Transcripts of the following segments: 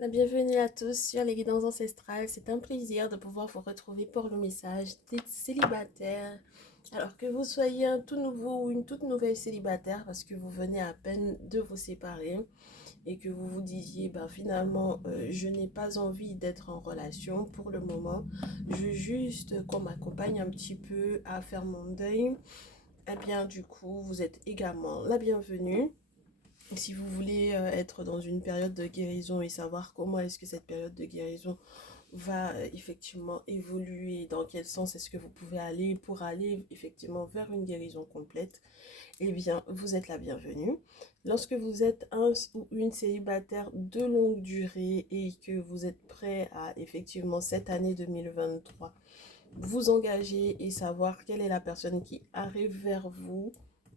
La bienvenue à tous sur les guidances ancestrales. C'est un plaisir de pouvoir vous retrouver pour le message des célibataires. Alors que vous soyez un tout nouveau ou une toute nouvelle célibataire parce que vous venez à peine de vous séparer et que vous vous disiez finalement je n'ai pas envie d'être en relation pour le moment. Je veux juste qu'on m'accompagne un petit peu à faire mon deuil. Eh bien du coup vous êtes également la bienvenue. Si vous voulez être dans une période de guérison et savoir comment est-ce que cette période de guérison va effectivement évoluer, dans quel sens est-ce que vous pouvez aller pour aller effectivement vers une guérison complète, eh bien, vous êtes la bienvenue. Lorsque vous êtes un ou une célibataire de longue durée et que vous êtes prêt à effectivement cette année 2023 vous engager et savoir quelle est la personne qui arrive vers vous,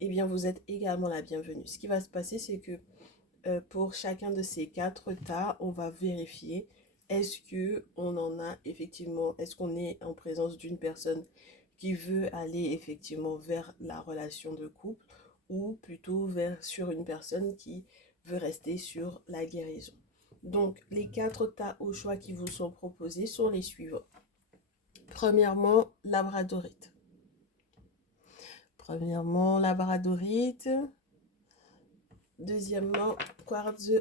eh bien, vous êtes également la bienvenue. Ce qui va se passer, c'est que pour chacun de ces 4 tas, on va vérifier est-ce que on en a effectivement, est-ce qu'on est en présence d'une personne qui veut aller effectivement vers la relation de couple ou plutôt sur une personne qui veut rester sur la guérison. Donc, les 4 tas au choix qui vous sont proposés sont les suivants. Premièrement, labradorite. Deuxièmement, quartz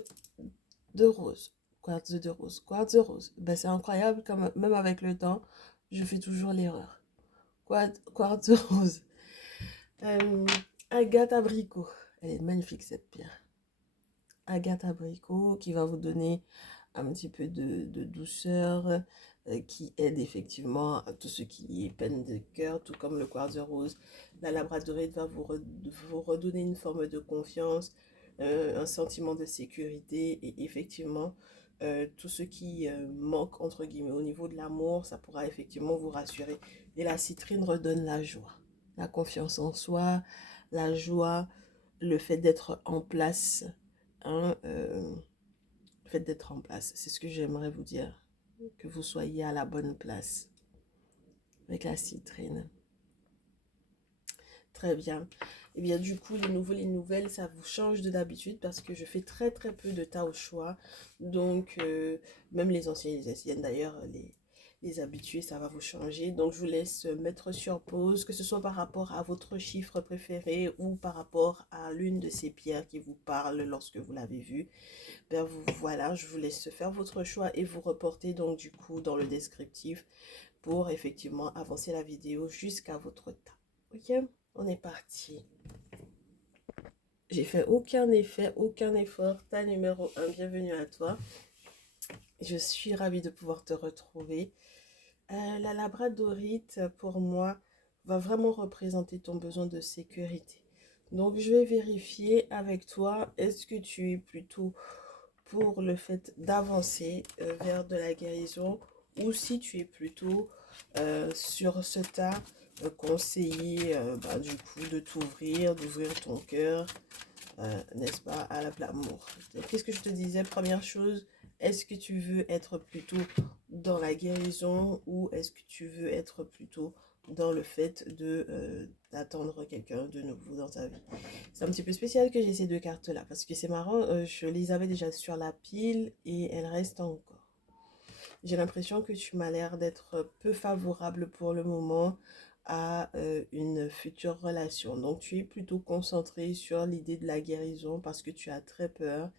de rose. Quartz de rose. Ben, c'est incroyable, comme, même avec le temps, je fais toujours l'erreur. Quartz de rose. Euh, Agate abricot. Elle est magnifique cette pierre. Agate abricot qui va vous donner un petit peu de douceur, qui aide effectivement à tout ce qui est peine de cœur, tout comme le quartz rose. La labradorite va vous redonner une forme de confiance, un sentiment de sécurité et effectivement tout ce qui manque entre guillemets au niveau de l'amour, ça pourra effectivement vous rassurer. Et la citrine redonne la joie, la confiance en soi, la joie, le fait d'être en place, hein, le fait d'être en place, c'est ce que j'aimerais vous dire, que vous soyez à la bonne place avec la citrine. Très bien. Et bien du coup, les nouveaux, les nouvelles, ça vous change de d'habitude parce que je fais très très peu de tas au choix. Donc, même les anciens, les anciennes d'ailleurs, les habitués, ça va vous changer. Donc, je vous laisse mettre sur pause, que ce soit par rapport à votre chiffre préféré ou par rapport à l'une de ces pierres qui vous parle lorsque vous l'avez vue. Ben voilà, je vous laisse faire votre choix et vous reporter donc du coup dans le descriptif pour effectivement avancer la vidéo jusqu'à votre tas. Ok, on est parti. J'ai fait aucun effet, aucun effort. Tas numéro 1, bienvenue à toi. Je suis ravie de pouvoir te retrouver. La labradorite, pour moi, va vraiment représenter ton besoin de sécurité. Donc, je vais vérifier avec toi, est-ce que tu es plutôt pour le fait d'avancer vers de la guérison ou si tu es plutôt sur ce tas conseiller du coup de t'ouvrir, d'ouvrir ton cœur, n'est-ce pas, à l'amour. Qu'est-ce que je te disais? Première chose, est-ce que tu veux être plutôt dans la guérison ou est-ce que tu veux être plutôt dans le fait de d'attendre quelqu'un de nouveau dans ta vie? C'est un petit peu spécial que j'ai ces 2 cartes-là parce que c'est marrant, je les avais déjà sur la pile et elles restent encore. J'ai l'impression que tu m'as l'air d'être peu favorable pour le moment à une future relation. Donc tu es plutôt concentré sur l'idée de la guérison parce que tu as très peur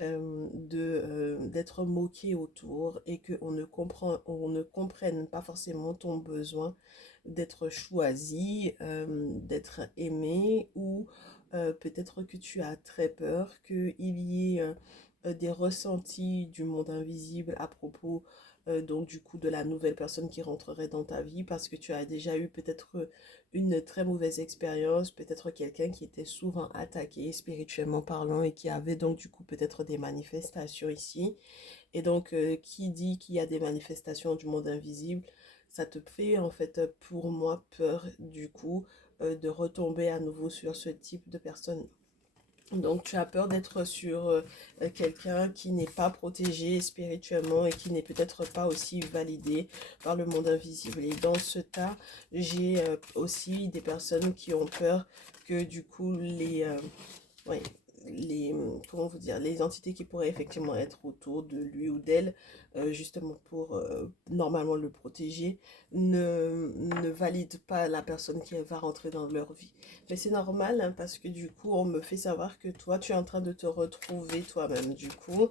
d'être moqué autour et on ne comprenne pas forcément ton besoin d'être choisi, d'être aimé ou peut-être que tu as très peur qu'il y ait des ressentis du monde invisible à propos donc du coup de la nouvelle personne qui rentrerait dans ta vie parce que tu as déjà eu peut-être une très mauvaise expérience, peut-être quelqu'un qui était souvent attaqué spirituellement parlant et qui avait donc du coup peut-être des manifestations ici. Et donc qui dit qu'il y a des manifestations du monde invisible, ça te fait en fait pour moi peur du coup de retomber à nouveau sur ce type de personne. Donc tu as peur d'être sur quelqu'un qui n'est pas protégé spirituellement et qui n'est peut-être pas aussi validé par le monde invisible. Et dans ce tas, j'ai aussi des personnes qui ont peur que du coup ouais, comment vous dire, les entités qui pourraient effectivement être autour de lui ou d'elle, justement pour normalement le protéger, ne valident pas la personne qui va rentrer dans leur vie. Mais c'est normal, hein, parce que du coup, on me fait savoir que toi, tu es en train de te retrouver toi-même. Du coup,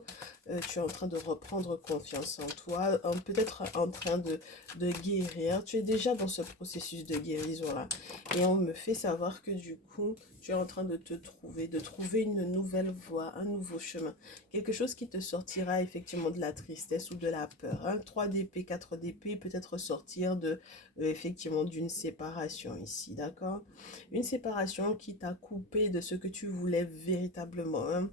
tu es en train de reprendre confiance en toi, peut-être en train de guérir. Tu es déjà dans ce processus de guérison-là. Et on me fait savoir que du coup, tu es en train de trouver une nouvelle voie, un nouveau chemin. Quelque chose qui te sortira effectivement de la tristesse ou de la peur. Hein. 3 d'épée, 4 d'épée, peut-être sortir effectivement d'une séparation ici, d'accord? Une séparation qui t'a coupé de ce que tu voulais véritablement, hein.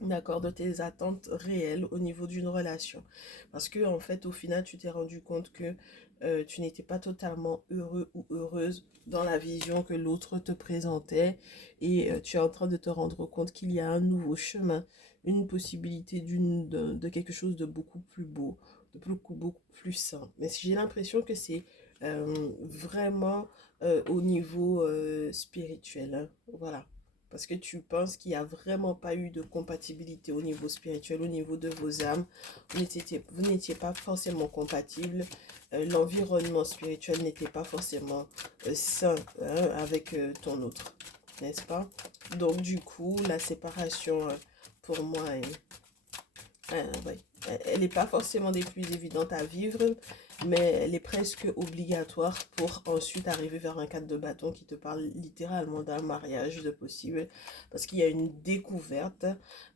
D'accord, de tes attentes réelles au niveau d'une relation. Parce que, en fait, au final, tu t'es rendu compte que tu n'étais pas totalement heureux ou heureuse dans la vision que l'autre te présentait. Et tu es en train de te rendre compte qu'il y a un nouveau chemin, une possibilité de quelque chose de beaucoup plus beau, de beaucoup plus sain. Mais j'ai l'impression que c'est vraiment au niveau spirituel. Hein. Voilà. Parce que tu penses qu'il n'y a vraiment pas eu de compatibilité au niveau spirituel, au niveau de vos âmes. Vous n'étiez pas forcément compatibles. L'environnement spirituel n'était pas forcément sain, hein, avec ton autre, n'est-ce pas? Donc du coup, la séparation, pour moi, ouais, elle n'est pas forcément des plus évidentes à vivre, mais elle est presque obligatoire pour ensuite arriver vers un cadre de bâton qui te parle littéralement d'un mariage de possible, parce qu'il y a une découverte.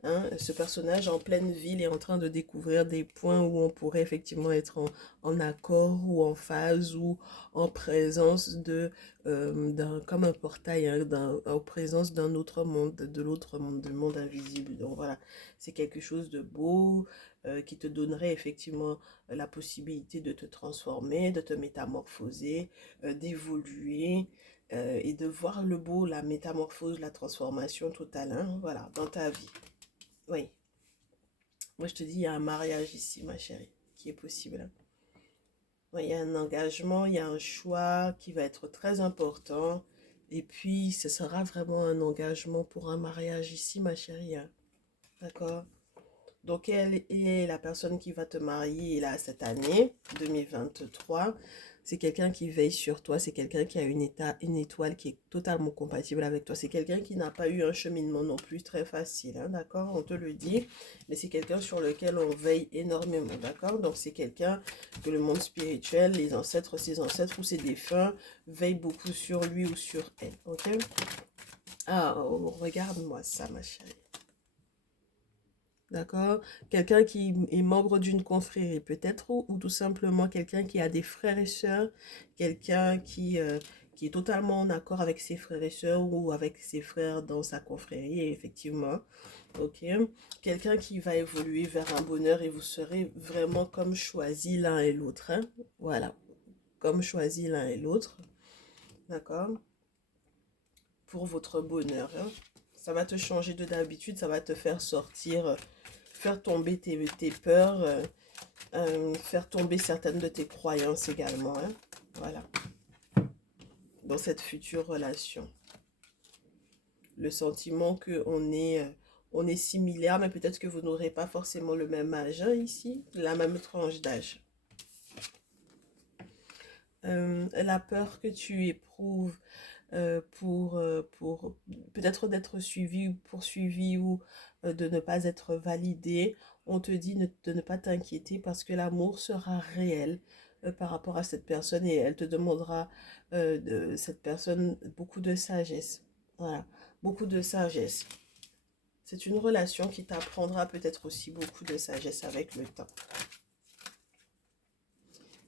Hein, ce personnage en pleine ville est en train de découvrir des points où on pourrait effectivement être en accord ou en phase ou en présence comme un portail, hein, en présence d'un autre monde, de l'autre monde, du monde invisible. Donc voilà, c'est quelque chose de beau, qui te donnerait effectivement la possibilité de te transformer, de te métamorphoser, d'évoluer et de voir le beau, la métamorphose, la transformation totale, hein, voilà, dans ta vie. Oui, moi je te dis, il y a un mariage ici, ma chérie, qui est possible. Hein. Oui, il y a un engagement, il y a un choix qui va être très important. Et puis, ce sera vraiment un engagement pour un mariage ici, ma chérie. Hein. D'accord? Donc, elle est la personne qui va te marier là cette année, 2023. C'est quelqu'un qui veille sur toi, c'est quelqu'un qui a une étoile qui est totalement compatible avec toi. C'est quelqu'un qui n'a pas eu un cheminement non plus très facile, hein, d'accord? On te le dit, mais c'est quelqu'un sur lequel on veille énormément, d'accord? Donc, c'est quelqu'un que le monde spirituel, les ancêtres, ses ancêtres ou ses défunts veillent beaucoup sur lui ou sur elle, ok? Ah, oh, regarde-moi ça, ma chérie. D'accord? Quelqu'un qui est membre d'une confrérie, peut-être, ou tout simplement quelqu'un qui a des frères et sœurs, quelqu'un qui est totalement en accord avec ses frères et sœurs ou avec ses frères dans sa confrérie, effectivement. Ok? Quelqu'un qui va évoluer vers un bonheur et vous serez vraiment comme choisis l'un et l'autre. Hein? Voilà. Comme choisis l'un et l'autre. D'accord? Pour votre bonheur. Hein? Ça va te changer de d'habitude, ça va te faire sortir, faire tomber tes peurs, faire tomber certaines de tes croyances également. Hein? Voilà, dans cette future relation. Le sentiment on est similaire, mais peut-être que vous n'aurez pas forcément le même âge hein, ici, la même tranche d'âge. La peur que tu éprouves pour peut-être d'être suivi ou poursuivi ou de ne pas être validé, on te dit de ne pas t'inquiéter parce que l'amour sera réel par rapport à cette personne et elle te demandera de cette personne beaucoup de sagesse. Voilà, beaucoup de sagesse. C'est une relation qui t'apprendra peut-être aussi beaucoup de sagesse avec le temps.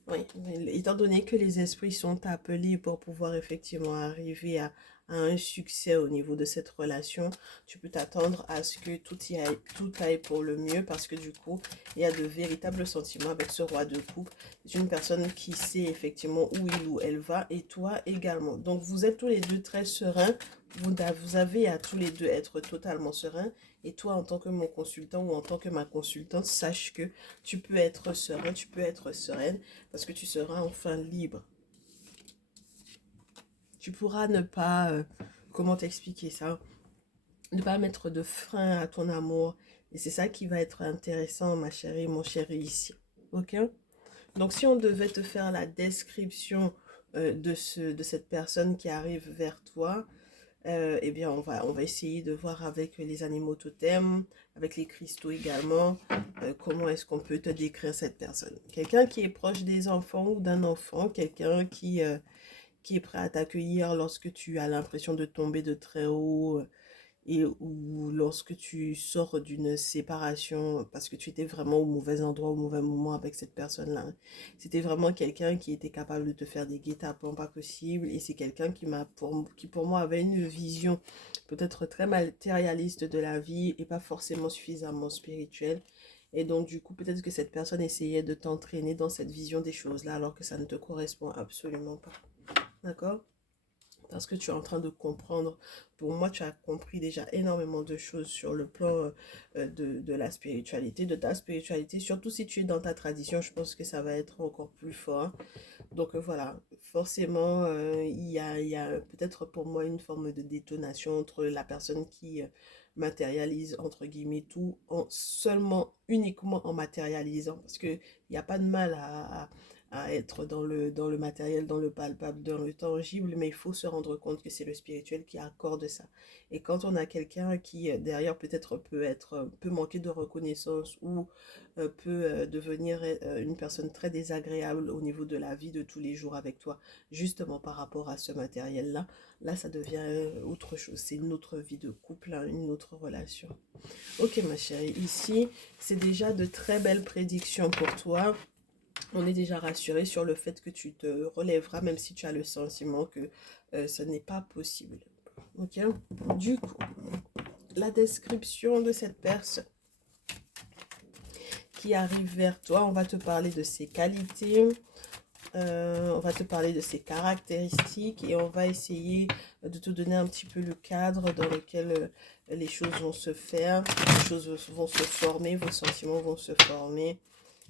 Oui, étant donné que les esprits sont appelés pour pouvoir effectivement arriver à un succès au niveau de cette relation, tu peux t'attendre à ce que tout aille pour le mieux parce que du coup, il y a de véritables sentiments avec ce roi de coupe. C'est une personne qui sait effectivement où il ou elle va et toi également. Donc, vous êtes tous les deux très sereins. Vous avez à tous les deux être totalement sereins. Et toi, en tant que mon consultant ou en tant que ma consultante, sache que tu peux être serein, tu peux être sereine parce que tu seras enfin libre. Tu pourras ne pas, comment t'expliquer ça? ne pas mettre de frein à ton amour. Et c'est ça qui va être intéressant, ma chérie, mon chéri, ici. Ok? Donc, si on devait te faire la description de cette personne qui arrive vers toi, eh bien, on va essayer de voir avec les animaux totems, avec les cristaux également, comment est-ce qu'on peut te décrire cette personne. Quelqu'un qui est proche des enfants ou d'un enfant, quelqu'un qui est prêt à t'accueillir lorsque tu as l'impression de tomber de très haut, et ou lorsque tu sors d'une séparation parce que tu étais vraiment au mauvais endroit, au mauvais moment avec cette personne-là. C'était vraiment quelqu'un qui était capable de te faire des guet-apens pas possible. Et c'est quelqu'un qui pour moi avait une vision peut-être très matérialiste de la vie et pas forcément suffisamment spirituelle. Et donc, du coup, peut-être que cette personne essayait de t'entraîner dans cette vision des choses-là alors que ça ne te correspond absolument pas. D'accord? Parce que tu es en train de comprendre. Pour moi, tu as compris déjà énormément de choses sur le plan de la spiritualité, de ta spiritualité. Surtout si tu es dans ta tradition, je pense que ça va être encore plus fort. Donc voilà, forcément, il y a peut-être pour moi une forme de détonation entre la personne qui matérialise, entre guillemets, tout, uniquement en matérialisant. Parce qu'il n'y a pas de mal à être dans le matériel, dans le palpable, dans le tangible, mais il faut se rendre compte que c'est le spirituel qui accorde ça. Et quand on a quelqu'un qui, derrière, peut-être peut manquer de reconnaissance ou peut devenir une personne très désagréable au niveau de la vie de tous les jours avec toi, justement par rapport à ce matériel-là, là, ça devient autre chose. C'est une autre vie de couple, hein, une autre relation. Ok, ma chérie, ici, c'est déjà de très belles prédictions pour toi. On est déjà rassuré sur le fait que tu te relèveras, même si tu as le sentiment que ce n'est pas possible. Ok? Du coup, la description de cette personne qui arrive vers toi, on va te parler de ses qualités, on va te parler de ses caractéristiques et on va essayer de te donner un petit peu le cadre dans lequel les choses vont se faire, les choses vont se former, vos sentiments vont se former.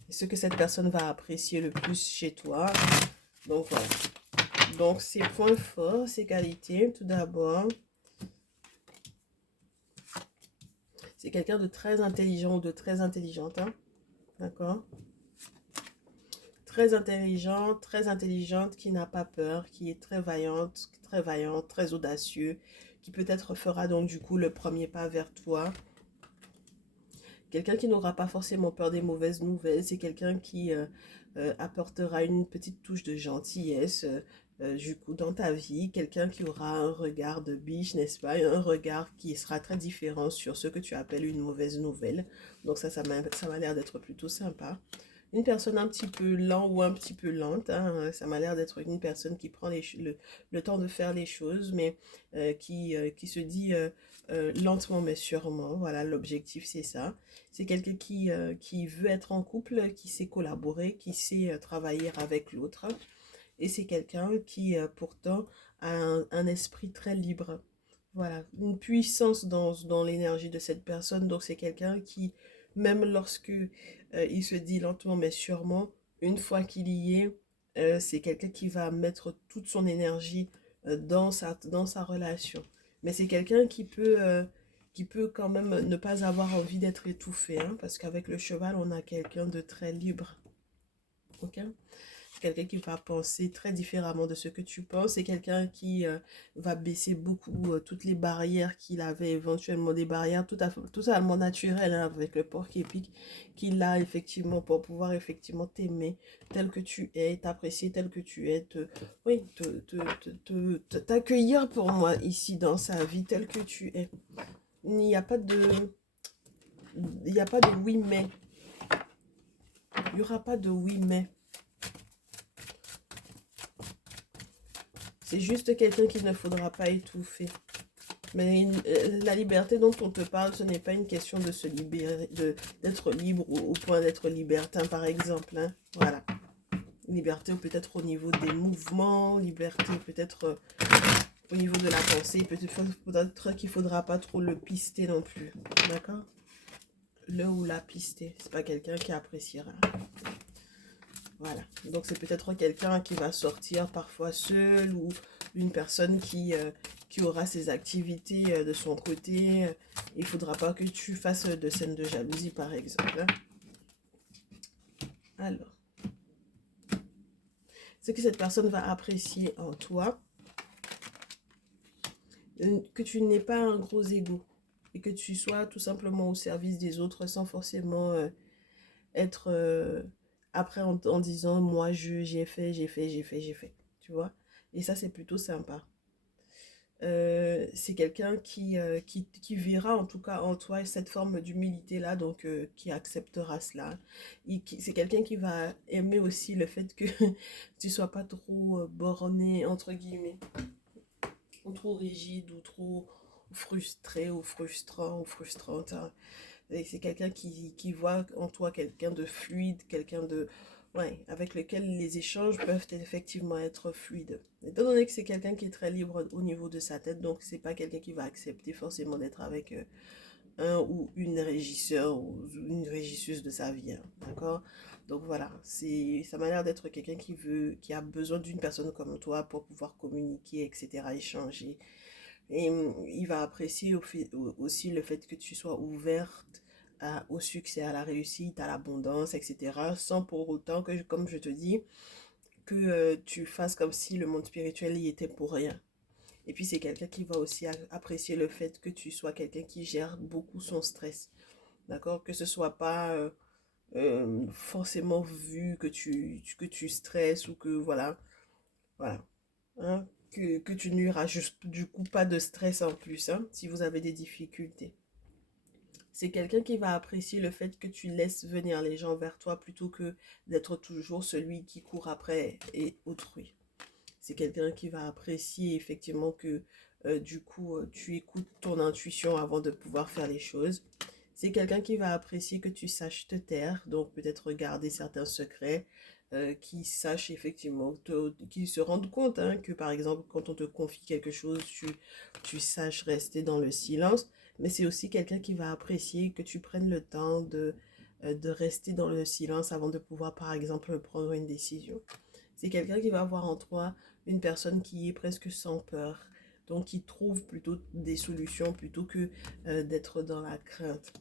Et ce que cette personne va apprécier le plus chez toi. Donc voilà. Donc ses points forts, ses qualités, tout d'abord. C'est quelqu'un de très intelligent ou de très intelligente. Hein? D'accord? Très intelligent, très intelligente, qui n'a pas peur, qui est très vaillante, très audacieux, qui peut-être fera donc du coup le premier pas vers toi. Quelqu'un qui n'aura pas forcément peur des mauvaises nouvelles, c'est quelqu'un qui apportera une petite touche de gentillesse du coup dans ta vie. Quelqu'un qui aura un regard de biche, n'est-ce pas? Un regard qui sera très différent sur ce que tu appelles une mauvaise nouvelle. Donc ça m'a l'air d'être plutôt sympa. Une personne un petit peu lent ou un petit peu lente, hein, ça m'a l'air d'être une personne qui prend le temps de faire les choses, mais qui se dit lentement mais sûrement. Voilà, l'objectif c'est ça. C'est quelqu'un qui veut être en couple, qui sait collaborer, qui sait travailler avec l'autre. Et c'est quelqu'un qui pourtant a un esprit très libre. Voilà, une puissance dans l'énergie de cette personne. Donc c'est quelqu'un qui, même lorsque il se dit lentement mais sûrement, une fois qu'il y est, c'est quelqu'un qui va mettre toute son énergie dans sa relation. Mais c'est quelqu'un qui peut quand même ne pas avoir envie d'être étouffé, hein, parce qu'avec le cheval, on a quelqu'un de très libre. Ok? Quelqu'un qui va penser très différemment de ce que tu penses. C'est quelqu'un qui va baisser beaucoup toutes les barrières qu'il avait, éventuellement des barrières totalement naturelles, hein, avec le porc épic qu'il a effectivement pour pouvoir effectivement t'aimer tel que tu es, t'apprécier tel que tu es, oui, t'accueillir pour moi ici dans sa vie tel que tu es. Il n'y a pas de, il n'y a pas de oui mais. Il n'y aura pas de oui mais. C'est juste quelqu'un qu'il ne faudra pas étouffer. Mais la liberté dont on te parle, ce n'est pas une question de se libérer, d'être libre au point d'être libertin, par exemple. Hein. Voilà. Liberté peut-être au niveau des mouvements, liberté peut-être au niveau de la pensée. Peut-être qu'il ne faudra pas trop le pister non plus. D'accord? Le ou la pister. C'est pas quelqu'un qui appréciera. Voilà, donc c'est peut-être quelqu'un qui va sortir parfois seul ou une personne qui aura ses activités de son côté. Il ne faudra pas que tu fasses de scènes de jalousie, par exemple. Alors, ce que cette personne va apprécier en toi, que tu n'aies pas un gros ego et que tu sois tout simplement au service des autres sans forcément être après en disant moi j'ai fait, j'ai fait, tu vois. Et ça, c'est plutôt sympa. C'est quelqu'un qui verra en tout cas en toi cette forme d'humilité-là, donc qui acceptera cela. C'est quelqu'un qui va aimer aussi le fait que tu sois pas trop borné, entre guillemets, ou trop rigide, ou trop frustré, ou frustrant, ou frustrante, hein. Et c'est quelqu'un qui voit en toi quelqu'un de fluide, quelqu'un de... Ouais, avec lequel les échanges peuvent effectivement être fluides. Étant donné que c'est quelqu'un qui est très libre au niveau de sa tête, donc c'est pas quelqu'un qui va accepter forcément d'être avec un ou une régisseur ou une régisseuse de sa vie, hein, d'accord? Donc voilà, ça m'a l'air d'être quelqu'un qui a besoin d'une personne comme toi pour pouvoir communiquer, etc., échanger. Et il va apprécier aussi le fait que tu sois ouverte au succès, à la réussite, à l'abondance, etc. Sans pour autant que, comme je te dis, que tu fasses comme si le monde spirituel y était pour rien. Et puis c'est quelqu'un qui va aussi apprécier le fait que tu sois quelqu'un qui gère beaucoup son stress. D'accord? Que ce soit pas forcément vu que tu stresses ou que voilà. Voilà. Hein, que tu n'auras juste du coup pas de stress en plus, hein, si vous avez des difficultés. C'est quelqu'un qui va apprécier le fait que tu laisses venir les gens vers toi plutôt que d'être toujours celui qui court après et autrui. C'est quelqu'un qui va apprécier effectivement que du coup tu écoutes ton intuition avant de pouvoir faire les choses. C'est quelqu'un qui va apprécier que tu saches te taire, donc peut-être garder certains secrets, qui sache effectivement, qui se rendent compte, hein, que par exemple quand on te confie quelque chose, tu saches rester dans le silence, mais c'est aussi quelqu'un qui va apprécier que tu prennes le temps de rester dans le silence avant de pouvoir par exemple prendre une décision. C'est quelqu'un qui va avoir en toi une personne qui est presque sans peur, donc qui trouve plutôt des solutions plutôt que d'être dans la crainte.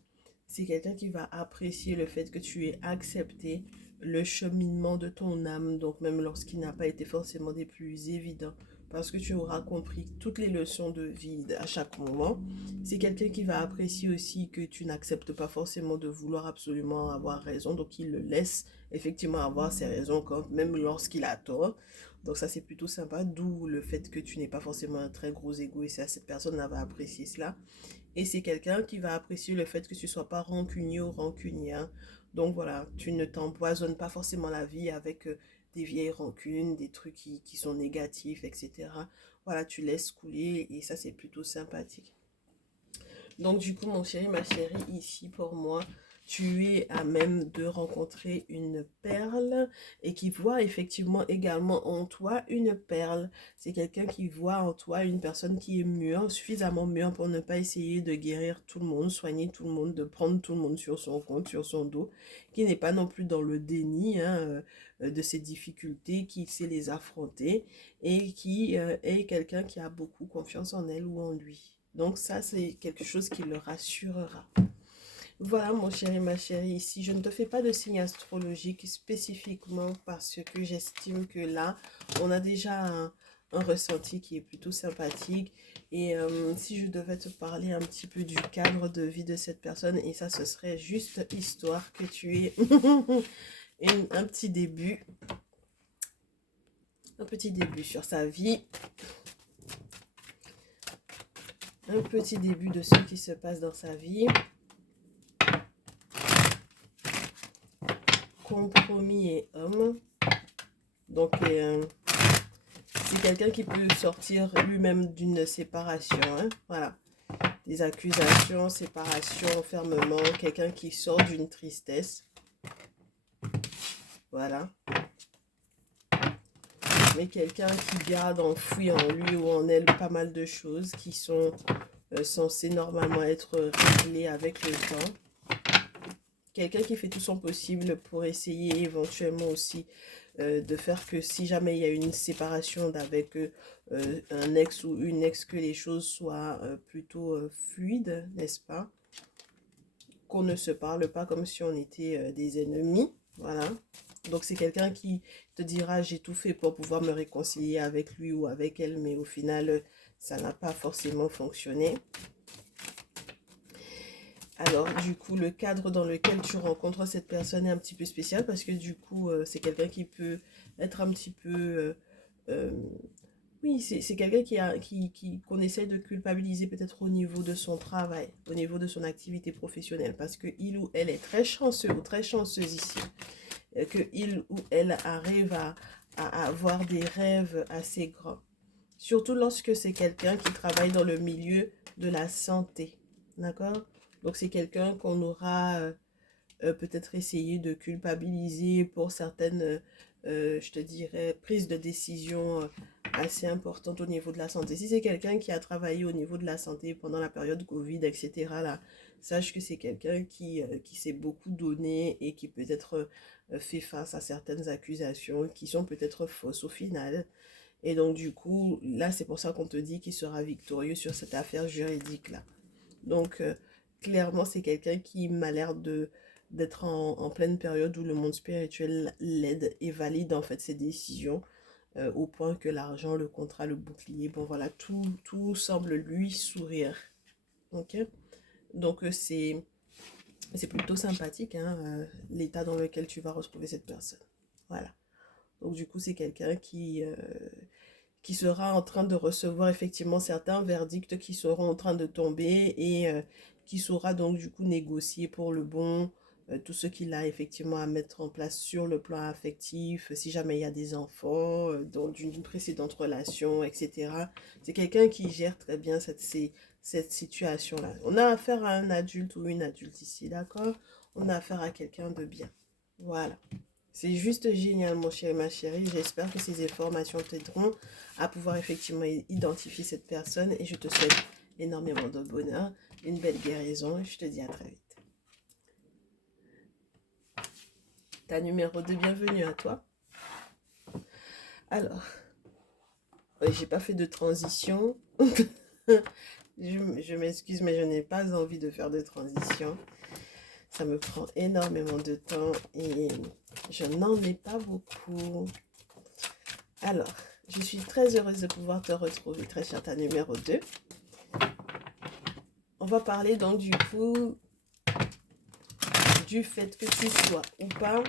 C'est quelqu'un qui va apprécier le fait que tu aies accepté le cheminement de ton âme, donc même lorsqu'il n'a pas été forcément des plus évidents, parce que tu auras compris toutes les leçons de vie à chaque moment. C'est quelqu'un qui va apprécier aussi que tu n'acceptes pas forcément de vouloir absolument avoir raison, donc il le laisse effectivement avoir ses raisons, quand, même lorsqu'il a tort. Donc ça, c'est plutôt sympa, d'où le fait que tu n'es pas forcément un très gros égo, et cette personne-là va apprécier cela. Et c'est quelqu'un qui va apprécier le fait que tu ne sois pas rancunier ou rancunien. Donc voilà, tu ne t'empoisonnes pas forcément la vie avec des vieilles rancunes, des trucs qui sont négatifs, etc. Voilà, tu laisses couler et ça, c'est plutôt sympathique. Donc du coup, mon chéri, ma chérie, ici pour moi, tu es à même de rencontrer une perle et qui voit effectivement également en toi une perle. C'est quelqu'un qui voit en toi une personne qui est mûre, suffisamment mûre pour ne pas essayer de guérir tout le monde, soigner tout le monde, de prendre tout le monde sur son compte, sur son dos, qui n'est pas non plus dans le déni, hein, de ses difficultés, qui sait les affronter et qui est quelqu'un qui a beaucoup confiance en elle ou en lui. Donc ça, c'est quelque chose qui le rassurera. Voilà, mon chéri, ma chérie, ici, je ne te fais pas de signe astrologique spécifiquement parce que j'estime que là, on a déjà un ressenti qui est plutôt sympathique. Et si je devais te parler un petit peu du cadre de vie de cette personne, et ça, ce serait juste histoire que tu aies un petit début. Un petit début sur sa vie. Un petit début de ce qui se passe dans sa vie. Compromis et homme. Donc, c'est quelqu'un qui peut sortir lui-même d'une séparation. Hein? Voilà. Des accusations, séparation, enfermement. Quelqu'un qui sort d'une tristesse. Voilà. Mais quelqu'un qui garde enfoui en lui ou en elle pas mal de choses qui sont censées normalement être réglées avec le temps. Quelqu'un qui fait tout son possible pour essayer éventuellement aussi de faire que si jamais il y a une séparation avec un ex ou une ex, que les choses soient plutôt fluides, n'est-ce pas? Qu'on ne se parle pas comme si on était des ennemis, voilà. Donc c'est quelqu'un qui te dira j'ai tout fait pour pouvoir me réconcilier avec lui ou avec elle, mais au final ça n'a pas forcément fonctionné. Alors du coup le cadre dans lequel tu rencontres cette personne est un petit peu spécial parce que du coup c'est quelqu'un qui peut être un petit peu euh, oui, c'est quelqu'un qu'on essaie de culpabiliser peut-être au niveau de son travail, au niveau de son activité professionnelle, parce que il ou elle est très chanceux ou très chanceuse ici, que il ou elle arrive à avoir des rêves assez grands. Surtout lorsque c'est quelqu'un qui travaille dans le milieu de la santé, d'accord? Donc c'est quelqu'un qu'on aura peut-être essayer de culpabiliser pour certaines, je te dirais, prises de décision assez importantes au niveau de la santé. Si c'est quelqu'un qui a travaillé au niveau de la santé pendant la période Covid, etc., là, sache que c'est quelqu'un qui s'est beaucoup donné et qui peut-être fait face à certaines accusations qui sont peut-être fausses au final. Et donc, du coup, là, c'est pour ça qu'on te dit qu'il sera victorieux sur cette affaire juridique-là. Donc, clairement, c'est quelqu'un qui m'a l'air d'être en pleine période où le monde spirituel l'aide et valide en fait ses décisions au point que l'argent, le contrat, le bouclier, bon voilà, tout semble lui sourire. Ok? Donc, c'est plutôt sympathique hein, l'état dans lequel tu vas retrouver cette personne. Voilà. Donc, du coup, c'est quelqu'un qui sera en train de recevoir effectivement certains verdicts qui seront en train de tomber et qui saura donc du coup négocier pour le bon tout ce qu'il a effectivement à mettre en place sur le plan affectif, si jamais il y a des enfants, dans d'une précédente relation, etc. C'est quelqu'un qui gère très bien cette situation-là. On a affaire à un adulte ou une adulte ici, d'accord? On a affaire à quelqu'un de bien. Voilà. C'est juste génial, mon chéri, ma chérie. J'espère que ces informations t'aideront à pouvoir effectivement identifier cette personne et je te souhaite énormément de bonheur, une belle guérison et je te dis à très vite. Ta numéro 2, bienvenue à toi. Alors, j'ai pas fait de transition. Je m'excuse, mais je n'ai pas envie de faire de transition. Ça me prend énormément de temps et je n'en ai pas beaucoup. Alors, je suis très heureuse de pouvoir te retrouver, très chère, ta numéro 2. On va parler donc du coup du fait que tu sois ou pas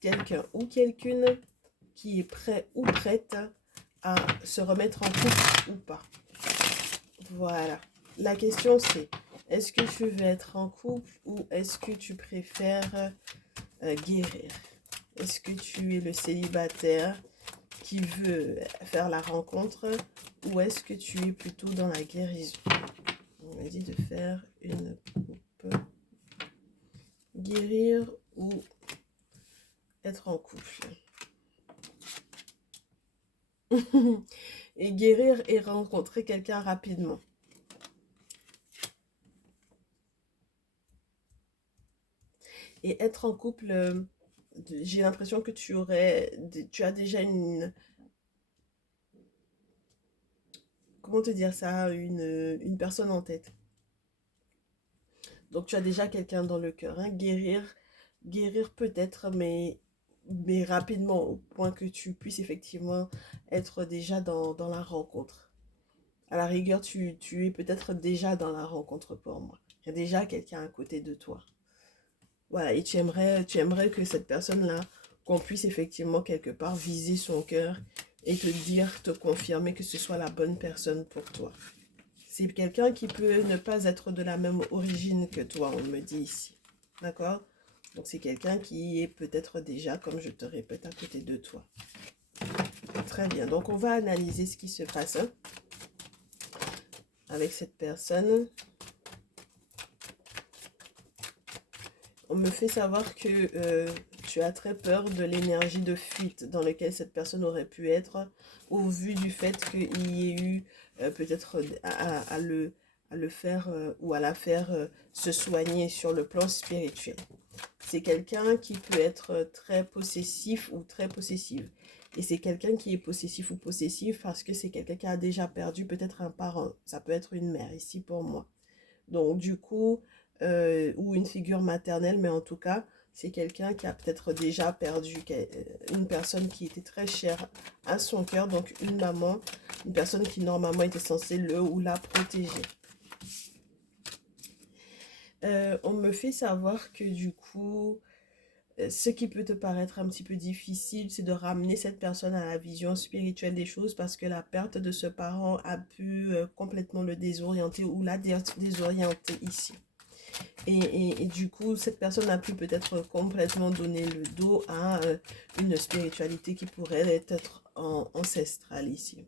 quelqu'un ou quelqu'une qui est prêt ou prête à se remettre en couple ou pas. Voilà. La question c'est, est-ce que tu veux être en couple ou est-ce que tu préfères guérir? Est-ce que tu es le célibataire qui veut faire la rencontre ou est-ce que tu es plutôt dans la guérison? On m'a dit de faire une coupe. Guérir ou être en couple. Et guérir et rencontrer quelqu'un rapidement. Et être en couple, j'ai l'impression que tu as déjà comment te dire ça, une personne en tête. Donc tu as déjà quelqu'un dans le cœur. Hein. Guérir peut-être, mais rapidement, au point que tu puisses effectivement être déjà dans la rencontre. À la rigueur, tu es peut-être déjà dans la rencontre pour moi. Il y a déjà quelqu'un à côté de toi. Voilà, et tu aimerais que cette personne-là, qu'on puisse effectivement quelque part viser son cœur et te dire, te confirmer que ce soit la bonne personne pour toi. C'est quelqu'un qui peut ne pas être de la même origine que toi, on me dit ici. D'accord? Donc c'est quelqu'un qui est peut-être déjà, comme je te répète, à côté de toi. Très bien, donc on va analyser ce qui se passe hein, avec cette personne. On me fait savoir que tu as très peur de l'énergie de fuite dans laquelle cette personne aurait pu être au vu du fait qu'il y ait eu peut-être à le faire ou à la faire se soigner sur le plan spirituel. C'est quelqu'un qui peut être très possessif ou très possessive. Et c'est quelqu'un qui est possessif ou possessive parce que c'est quelqu'un qui a déjà perdu peut-être un parent. Ça peut être une mère ici pour moi. Donc du coup, ou une figure maternelle, mais en tout cas, c'est quelqu'un qui a peut-être déjà perdu une personne qui était très chère à son cœur. Donc une maman, une personne qui normalement était censée le ou la protéger. On me fait savoir que du coup, ce qui peut te paraître un petit peu difficile, c'est de ramener cette personne à la vision spirituelle des choses parce que la perte de ce parent a pu complètement le désorienter ou la désorienter ici. Et du coup, cette personne a pu peut-être complètement donner le dos à une spiritualité qui pourrait être ancestrale ici.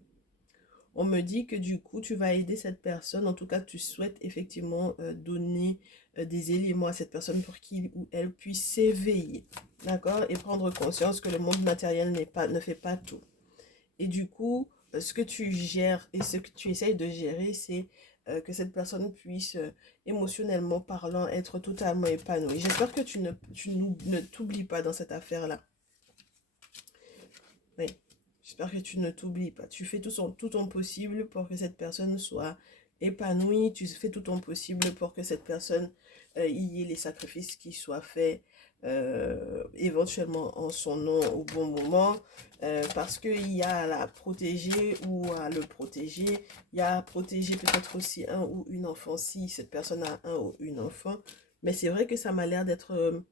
On me dit que du coup, tu vas aider cette personne. En tout cas, tu souhaites effectivement donner des éléments à cette personne pour qu'il ou elle puisse s'éveiller. D'accord? Et prendre conscience que le monde matériel ne fait pas tout. Et du coup, ce que tu gères et ce que tu essayes de gérer, c'est que cette personne puisse, émotionnellement parlant, être totalement épanouie. J'espère que ne t'oublies pas dans cette affaire-là. Oui. J'espère que tu ne t'oublies pas. Tu fais tout ton possible pour que cette personne soit épanouie. Tu fais tout ton possible pour que cette personne y ait les sacrifices qui soient faits éventuellement en son nom au bon moment. Parce qu'il y a à la protéger ou à le protéger. Il y a à protéger peut-être aussi un ou une enfant si cette personne a un ou une enfant. Mais c'est vrai que ça m'a l'air d'être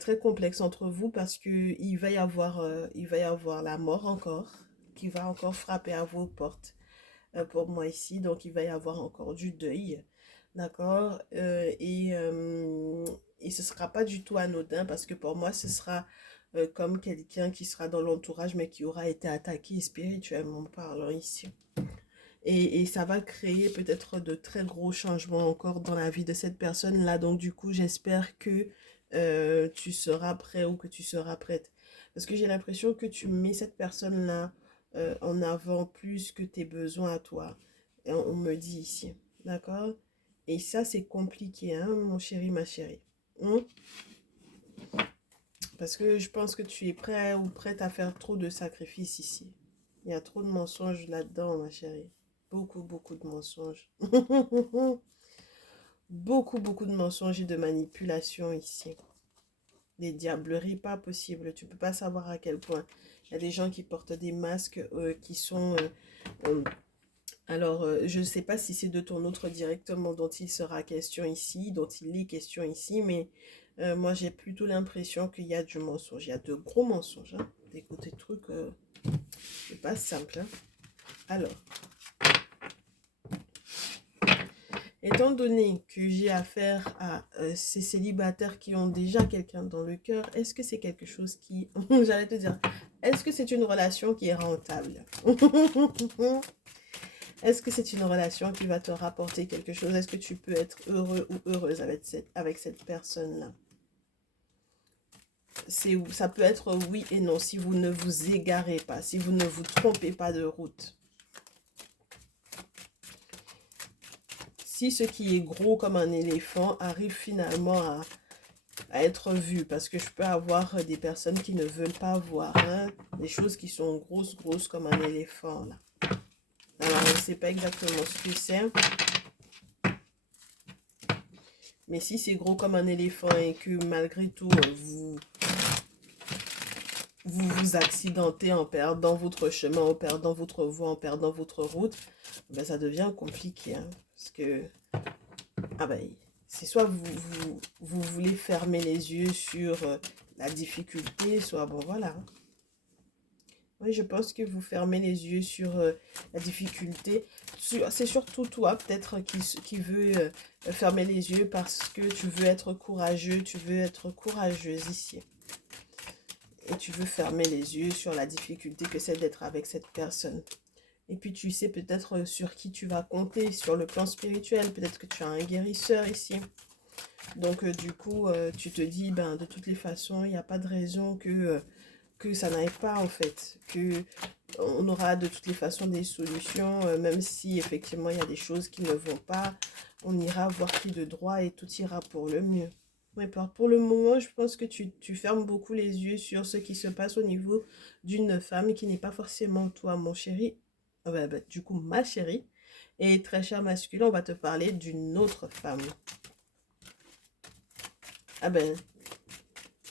très complexe entre vous parce que il va y avoir la mort encore qui va encore frapper à vos portes pour moi ici. Donc il va y avoir encore du deuil, d'accord, et ce sera pas du tout anodin parce que pour moi ce sera comme quelqu'un qui sera dans l'entourage mais qui aura été attaqué spirituellement parlant ici. Et ça va créer peut-être de très gros changements encore dans la vie de cette personne-là. Donc, du coup, j'espère que tu seras prêt ou que tu seras prête. Parce que j'ai l'impression que tu mets cette personne-là en avant plus que tes besoins à toi. Et on me dit ici. D'accord? Et ça, c'est compliqué, hein, mon chéri, ma chérie. Hein? Parce que je pense que tu es prêt ou prête à faire trop de sacrifices ici. Il y a trop de mensonges là-dedans, ma chérie. Beaucoup, beaucoup de mensonges. Beaucoup, beaucoup de mensonges et de manipulations ici. Des diableries pas possibles. Tu peux pas savoir à quel point. Il y a des gens qui portent des masques qui sont... alors, je ne sais pas si c'est de ton autre directement dont il sera question ici, dont il est question ici, mais moi j'ai plutôt l'impression qu'il y a du mensonge. Il y a de gros mensonges. Hein. Des trucs, c'est pas simple. Hein. Alors, étant donné que j'ai affaire à ces célibataires qui ont déjà quelqu'un dans le cœur, est-ce que c'est quelque chose qui... J'allais te dire, est-ce que c'est une relation qui est rentable? Est-ce que c'est une relation qui va te rapporter quelque chose? Est-ce que tu peux être heureux ou heureuse avec cette personne-là? Ça peut être oui et non si vous ne vous égarez pas, si vous ne vous trompez pas de route. Si ce qui est gros comme un éléphant arrive finalement à être vu, parce que je peux avoir des personnes qui ne veulent pas voir, hein, des choses qui sont grosses, grosses comme un éléphant, là. Alors, je ne sais pas exactement ce que c'est. Mais si c'est gros comme un éléphant et que malgré tout, vous accidentez en perdant votre chemin, en perdant votre voie, en perdant votre route, ben ça devient compliqué, hein, parce que ah ben, c'est soit vous voulez fermer les yeux sur la difficulté, soit bon voilà. Hein. Oui, je pense que vous fermez les yeux sur la difficulté. C'est surtout toi peut-être qui veut fermer les yeux parce que tu veux être courageux, tu veux être courageuse ici. Et tu veux fermer les yeux sur la difficulté que c'est d'être avec cette personne. Et puis tu sais peut-être sur qui tu vas compter sur le plan spirituel. Peut-être que tu as un guérisseur ici. Donc du coup, tu te dis, ben de toutes les façons, il n'y a pas de raison que ça n'aille pas en fait. Que on aura de toutes les façons des solutions, même si effectivement il y a des choses qui ne vont pas, on ira voir qui de droit et tout ira pour le mieux. Ouais, pour le moment, je pense que tu fermes beaucoup les yeux sur ce qui se passe au niveau d'une femme qui n'est pas forcément toi, mon chéri. Ah bah, du coup, ma chérie. Et très cher masculin, on va te parler d'une autre femme. Ah ben,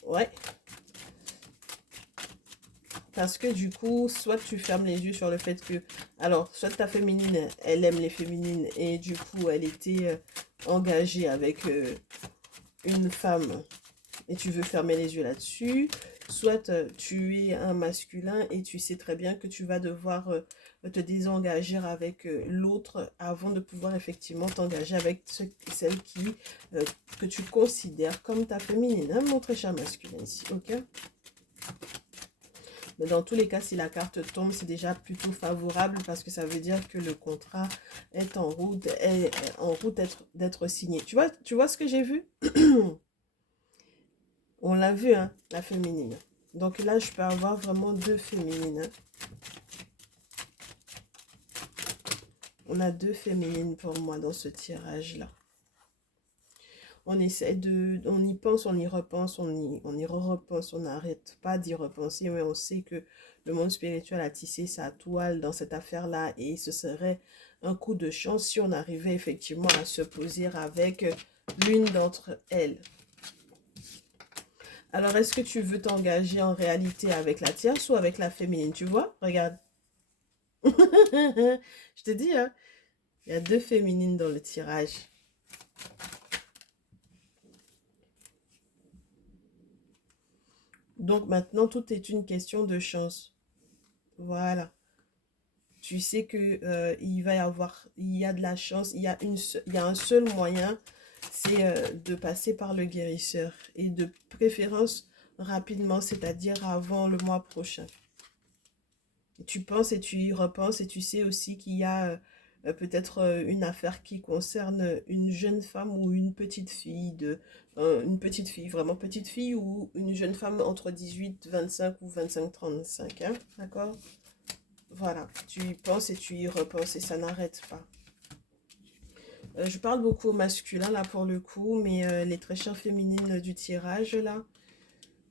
ouais. Parce que du coup, soit tu fermes les yeux sur le fait que... Alors, soit ta féminine, elle aime les féminines et du coup, elle était engagée avec une femme et tu veux fermer les yeux là-dessus. Soit tu es un masculin et tu sais très bien que tu vas devoir te désengager avec l'autre avant de pouvoir effectivement t'engager avec celle euh, que tu considères comme ta féminine. Hein, mon très cher masculin ici, ok? Mais dans tous les cas, si la carte tombe, c'est déjà plutôt favorable parce que ça veut dire que le contrat est en route d'être signé. Tu vois ce que j'ai vu? On l'a vu, hein, la féminine. Donc là, je peux avoir vraiment deux féminines. Hein. On a deux féminines pour moi dans ce tirage-là. On essaie on y pense, on y repense, on y repense, on n'arrête pas d'y repenser, mais on sait que le monde spirituel a tissé sa toile dans cette affaire-là et ce serait un coup de chance si on arrivait effectivement à se poser avec l'une d'entre elles. Alors, est-ce que tu veux t'engager en réalité avec la tierce ou avec la féminine? Tu vois? Regarde. Je te dis, hein, il y a deux féminines dans le tirage. Donc maintenant, tout est une question de chance. Voilà. Tu sais que il y a de la chance, il y a un seul moyen, c'est de passer par le guérisseur. Et de préférence rapidement, c'est-à-dire avant le mois prochain. Et tu penses et tu y repenses et tu sais aussi qu'il y a peut-être une affaire qui concerne une jeune femme ou une petite fille, vraiment petite fille ou une jeune femme entre 18, 25 ou 25, 35, hein, d'accord? Voilà, tu y penses et tu y repenses et ça n'arrête pas. Je parle beaucoup au masculin là pour le coup, mais les très chères féminines du tirage là,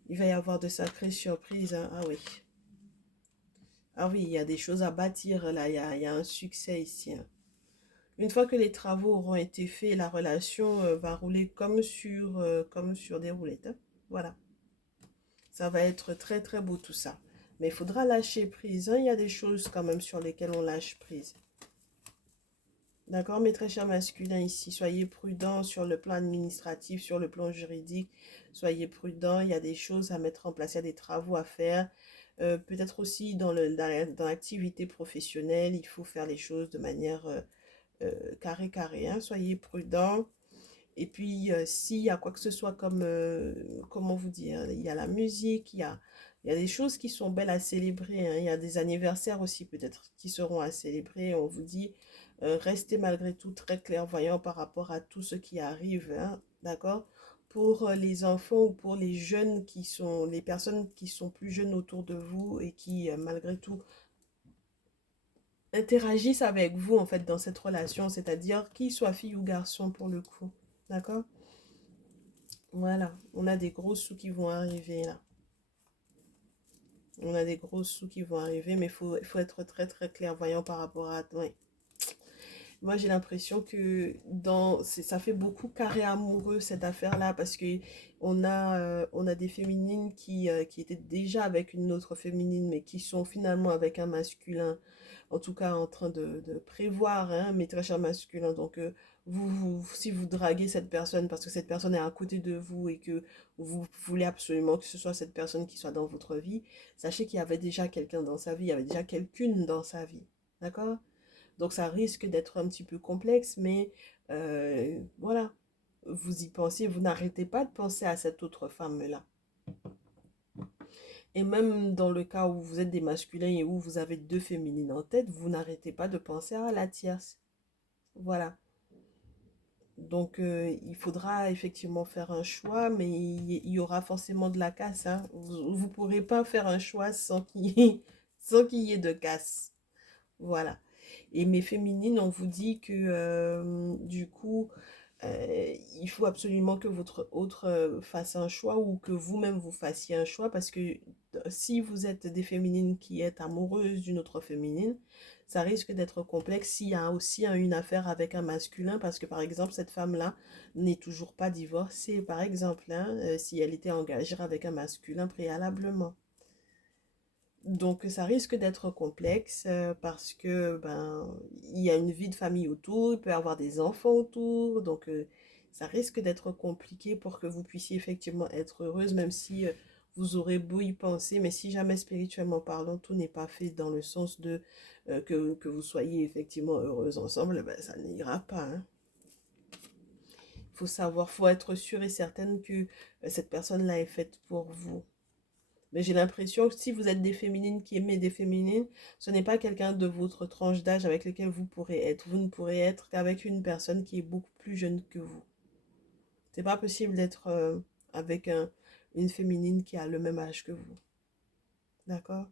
il va y avoir de sacrées surprises, hein. Ah oui. Ah oui, il y a des choses à bâtir là, il y a un succès ici. Hein. Une fois que les travaux auront été faits, la relation va rouler comme sur des roulettes. Hein. Voilà. Ça va être très très beau tout ça. Mais il faudra lâcher prise. Hein. Il y a des choses quand même sur lesquelles on lâche prise. D'accord, mes très chers masculins ici, soyez prudents sur le plan administratif, sur le plan juridique. Soyez prudents, il y a des choses à mettre en place, il y a des travaux à faire. Peut-être aussi dans l'activité professionnelle, il faut faire les choses de manière carré. Hein. Soyez prudents. Et puis, s'il y a quoi que ce soit comme, comment vous dire, il y a la musique, il y a des choses qui sont belles à célébrer. Hein. Il y a des anniversaires aussi peut-être qui seront à célébrer. On vous dit, restez malgré tout très clairvoyant par rapport à tout ce qui arrive. Hein. D'accord? Pour les enfants ou pour les jeunes les personnes qui sont plus jeunes autour de vous et qui, malgré tout, interagissent avec vous en fait dans cette relation, c'est-à-dire qu'ils soient fille ou garçon pour le coup. D'accord? Voilà, on a des gros sous qui vont arriver là. On a des gros sous qui vont arriver, mais il faut être très très clairvoyant par rapport à... Ouais. Moi j'ai l'impression que ça fait beaucoup carré amoureux cette affaire-là parce que on a des féminines qui étaient déjà avec une autre féminine mais qui sont finalement avec un masculin. En tout cas en train de prévoir, hein, mes très chers masculins. Donc, si vous draguez cette personne parce que cette personne est à côté de vous et que vous voulez absolument que ce soit cette personne qui soit dans votre vie, sachez qu'il y avait déjà quelqu'un dans sa vie, il y avait déjà quelqu'une dans sa vie. D'accord? Donc, ça risque d'être un petit peu complexe, mais voilà. Vous y pensez, vous n'arrêtez pas de penser à cette autre femme-là. Et même dans le cas où vous êtes des masculins et où vous avez deux féminines en tête, vous n'arrêtez pas de penser à la tierce. Voilà. Donc, il faudra effectivement faire un choix, mais il y aura forcément de la casse. Hein. Vous ne pourrez pas faire un choix sans qu'il y ait de casse. Voilà. Et mes féminines, on vous dit que du coup, il faut absolument que votre autre fasse un choix ou que vous-même vous fassiez un choix parce que si vous êtes des féminines qui êtes amoureuses d'une autre féminine, ça risque d'être complexe s'il y a aussi une affaire avec un masculin parce que par exemple, cette femme-là n'est toujours pas divorcée, par exemple, hein, si elle était engagée avec un masculin préalablement. Donc ça risque d'être complexe parce que ben il y a une vie de famille autour, il peut y avoir des enfants autour, donc ça risque d'être compliqué pour que vous puissiez effectivement être heureuse, même si vous aurez beau y penser, mais si jamais spirituellement parlant, tout n'est pas fait dans le sens de que vous soyez effectivement heureuse ensemble, ben, ça n'ira pas, hein. Faut savoir, faut être sûr et certaine que cette personne-là est faite pour vous. Mais j'ai l'impression que si vous êtes des féminines qui aimez des féminines, ce n'est pas quelqu'un de votre tranche d'âge avec lequel vous pourrez être. Vous ne pourrez être qu'avec une personne qui est beaucoup plus jeune que vous. C'est pas possible d'être avec une féminine qui a le même âge que vous. D'accord?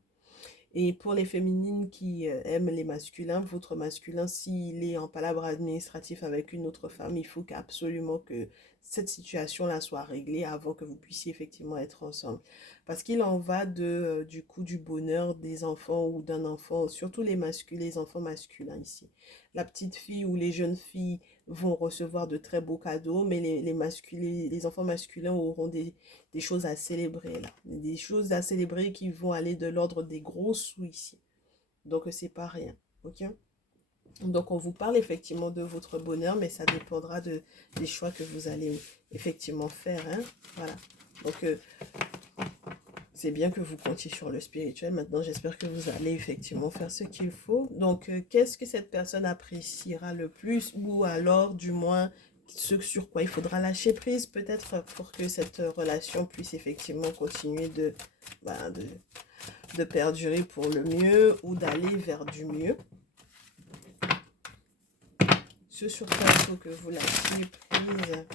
Et pour les féminines qui aiment les masculins, votre masculin, s'il est en palabre administratif avec une autre femme, il faut qu'absolument que cette situation-là soit réglée avant que vous puissiez effectivement être ensemble. Parce qu'il en va du coup du bonheur des enfants ou d'un enfant, surtout les enfants masculins ici. La petite fille ou les jeunes filles vont recevoir de très beaux cadeaux, mais les enfants masculins auront des choses à célébrer là. Des choses à célébrer qui vont aller de l'ordre des gros sous ici. Donc c'est pas rien. Ok? Donc on vous parle effectivement de votre bonheur, mais ça dépendra des choix que vous allez effectivement faire. Hein? Voilà. Donc c'est bien que vous comptiez sur le spirituel. Maintenant, j'espère que vous allez effectivement faire ce qu'il faut. Donc, qu'est-ce que cette personne appréciera le plus ou alors, du moins, ce sur quoi il faudra lâcher prise peut-être pour que cette relation puisse effectivement continuer bah, de perdurer pour le mieux ou d'aller vers du mieux. Ce sur quoi il faut que vous lâchiez prise.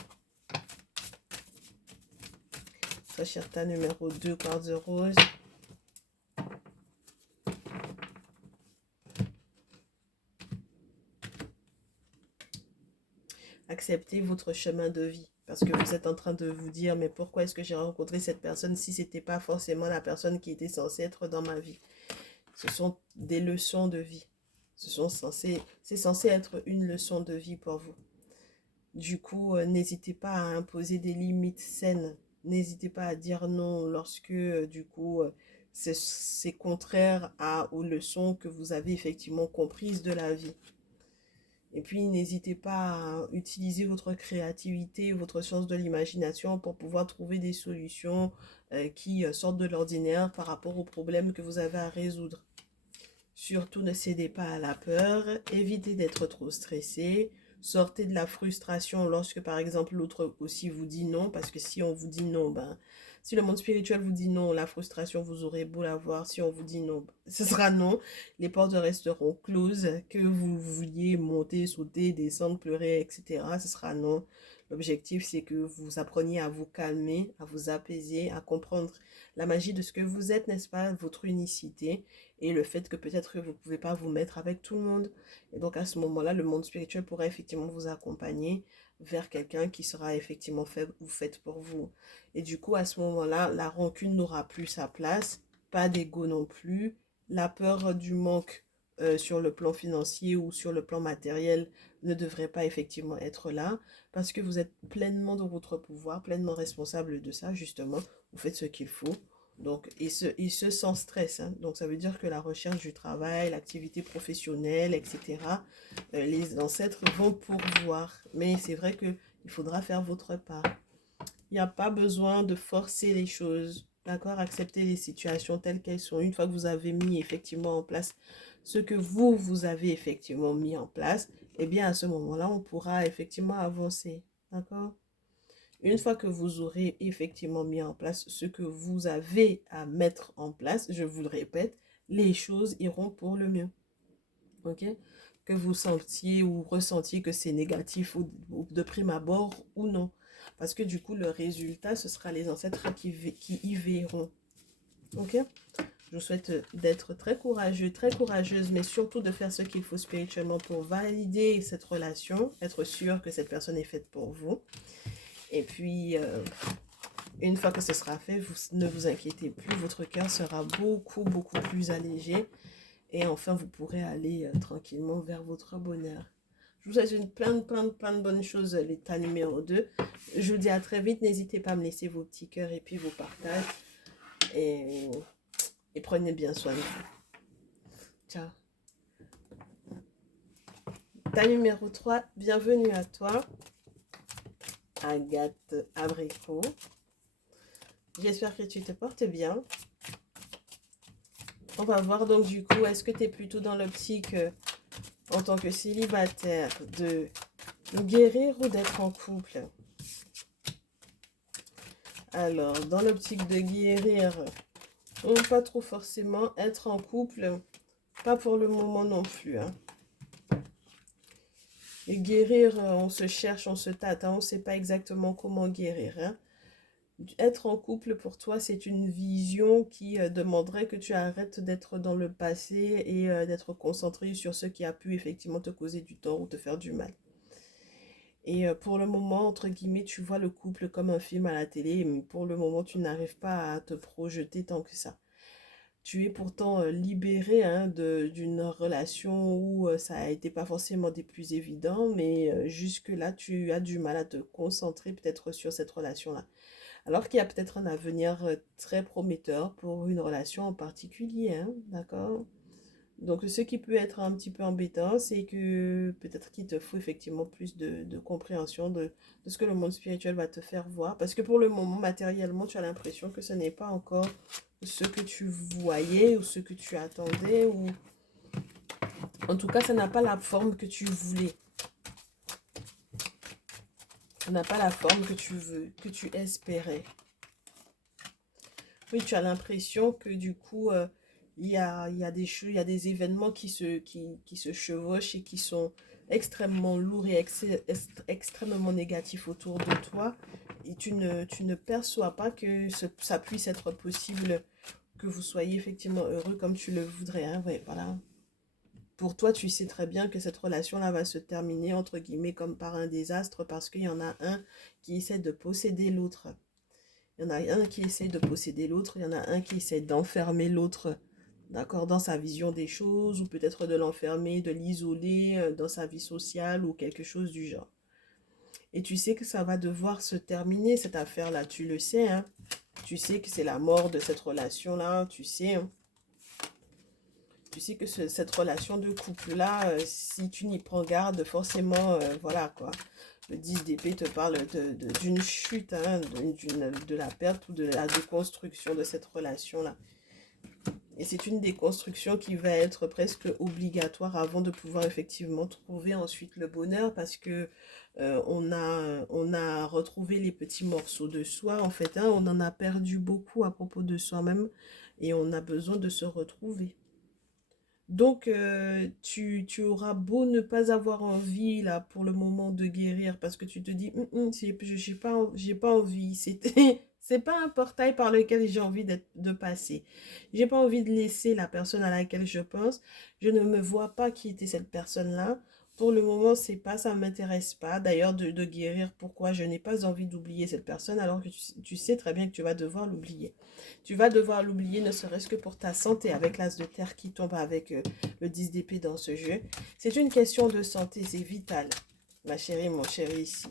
Sachirta numéro 2, quartz rose. Acceptez votre chemin de vie. Parce que vous êtes en train de vous dire, mais pourquoi est-ce que j'ai rencontré cette personne si ce n'était pas forcément la personne qui était censée être dans ma vie? Ce sont des leçons de vie. C'est censé être une leçon de vie pour vous. Du coup, n'hésitez pas à imposer des limites saines. N'hésitez pas à dire non lorsque, du coup, c'est contraire aux leçons que vous avez effectivement comprises de la vie. Et puis, n'hésitez pas à utiliser votre créativité, votre sens de l'imagination pour pouvoir trouver des solutions qui sortent de l'ordinaire par rapport aux problèmes que vous avez à résoudre. Surtout, ne cédez pas à la peur, évitez d'être trop stressé, sortez de la frustration lorsque, par exemple, l'autre aussi vous dit non, parce que si on vous dit non, ben, si le monde spirituel vous dit non, la frustration, vous aurez beau la voir, si on vous dit non, ce sera non, les portes resteront closes, que vous vouliez monter, sauter, descendre, pleurer, etc., ce sera non. L'objectif, c'est que vous appreniez à vous calmer, à vous apaiser, à comprendre la magie de ce que vous êtes, n'est-ce pas, votre unicité, et le fait que peut-être que vous ne pouvez pas vous mettre avec tout le monde. Et donc à ce moment-là, le monde spirituel pourrait effectivement vous accompagner vers quelqu'un qui sera effectivement fait ou faite pour vous. Et du coup, à ce moment-là, la rancune n'aura plus sa place, pas d'ego non plus, la peur du manque sur le plan financier ou sur le plan matériel ne devrait pas effectivement être là, parce que vous êtes pleinement dans votre pouvoir, pleinement responsable de ça, justement. Vous faites ce qu'il faut. Donc, et ce sans stress. Hein. Donc, ça veut dire que la recherche du travail, l'activité professionnelle, etc., les ancêtres vont pourvoir. Mais c'est vrai qu'il faudra faire votre part. Il n'y a pas besoin de forcer les choses. D'accord? Accepter les situations telles qu'elles sont. Une fois que vous avez mis effectivement en place ce que vous avez effectivement mis en place, eh bien, à ce moment-là, on pourra effectivement avancer. D'accord? Une fois que vous aurez effectivement mis en place ce que vous avez à mettre en place, je vous le répète, les choses iront pour le mieux. Ok? Que vous sentiez ou ressentiez que c'est négatif ou de prime abord ou non. Parce que du coup, le résultat, ce sera les ancêtres qui y verront. Ok? Je vous souhaite d'être très courageux, très courageuse, mais surtout de faire ce qu'il faut spirituellement pour valider cette relation, être sûr que cette personne est faite pour vous. Et puis, une fois que ce sera fait, ne vous inquiétez plus, votre cœur sera beaucoup, beaucoup plus allégé. Et enfin, vous pourrez aller tranquillement vers votre bonheur. Je vous souhaite plein de bonnes choses, l'état numéro 2. Je vous dis à très vite. N'hésitez pas à me laisser vos petits cœurs et puis vos partages. Et prenez bien soin de vous. Ciao. Ta numéro 3, bienvenue à toi. Agathe Abricot. J'espère que tu te portes bien. On va voir donc du coup, est-ce que tu es plutôt dans l'optique en tant que célibataire de guérir ou d'être en couple? Alors, dans l'optique de guérir, pas trop forcément. Être en couple, pas pour le moment non plus. Hein. Et guérir, on se cherche, on se tâte, hein, on ne sait pas exactement comment guérir. Hein. Être en couple pour toi, c'est une vision qui demanderait que tu arrêtes d'être dans le passé et d'être concentré sur ce qui a pu effectivement te causer du tort ou te faire du mal. Et pour le moment, entre guillemets, tu vois le couple comme un film à la télé, mais pour le moment, tu n'arrives pas à te projeter tant que ça. Tu es pourtant libéré hein, d'une relation où ça a été pas forcément des plus évidents, mais jusque-là, tu as du mal à te concentrer peut-être sur cette relation-là. Alors qu'il y a peut-être un avenir très prometteur pour une relation en particulier, hein, d'accord? Donc, ce qui peut être un petit peu embêtant, c'est que peut-être qu'il te faut effectivement plus de compréhension de ce que le monde spirituel va te faire voir. Parce que pour le moment, matériellement, tu as l'impression que ce n'est pas encore ce que tu voyais ou ce que tu attendais. Ou en tout cas, ça n'a pas la forme que tu voulais. Ça n'a pas la forme que tu veux, que tu espérais. Oui, tu as l'impression que du coup, il y a des choses, il y a des événements qui se chevauchent et qui sont extrêmement lourds et extrêmement négatifs autour de toi. Et tu ne perçois pas que ça puisse être possible que vous soyez effectivement heureux comme tu le voudrais. Hein. Ouais, voilà. Pour toi, tu sais très bien que cette relation-là va se terminer, entre guillemets, comme par un désastre parce qu'il y en a un qui essaie de posséder l'autre. Il y en a un qui essaie de posséder l'autre, il y en a un qui essaie d'enfermer l'autre, d'accord, dans sa vision des choses, ou peut-être de l'enfermer, de l'isoler dans sa vie sociale ou quelque chose du genre. Et tu sais que ça va devoir se terminer, cette affaire-là, tu le sais, hein. Tu sais que c'est la mort de cette relation-là, tu sais, hein. Tu sais que cette relation de couple-là, si tu n'y prends garde, forcément, voilà quoi. Le 10 d'épée te parle d'une chute, hein, de la perte ou de la déconstruction de cette relation-là. Et c'est une déconstruction qui va être presque obligatoire avant de pouvoir effectivement trouver ensuite le bonheur parce que on a retrouvé les petits morceaux de soi. En fait, hein, on en a perdu beaucoup à propos de soi-même et on a besoin de se retrouver. Donc, tu auras beau ne pas avoir envie, là, pour le moment, de guérir, parce que tu te dis, j'ai pas envie, c'est pas un portail par lequel j'ai envie de passer. J'ai pas envie de laisser la personne à laquelle je pense. Je ne me vois pas quitter cette personne-là. Pour le moment, c'est pas, ça m'intéresse pas. D'ailleurs, de guérir, pourquoi je n'ai pas envie d'oublier cette personne, alors que tu sais très bien que tu vas devoir l'oublier. Tu vas devoir l'oublier, ne serait-ce que pour ta santé, avec l'as de terre qui tombe avec le 10 d'épée dans ce jeu. C'est une question de santé, c'est vital, ma chérie, mon chéri ici.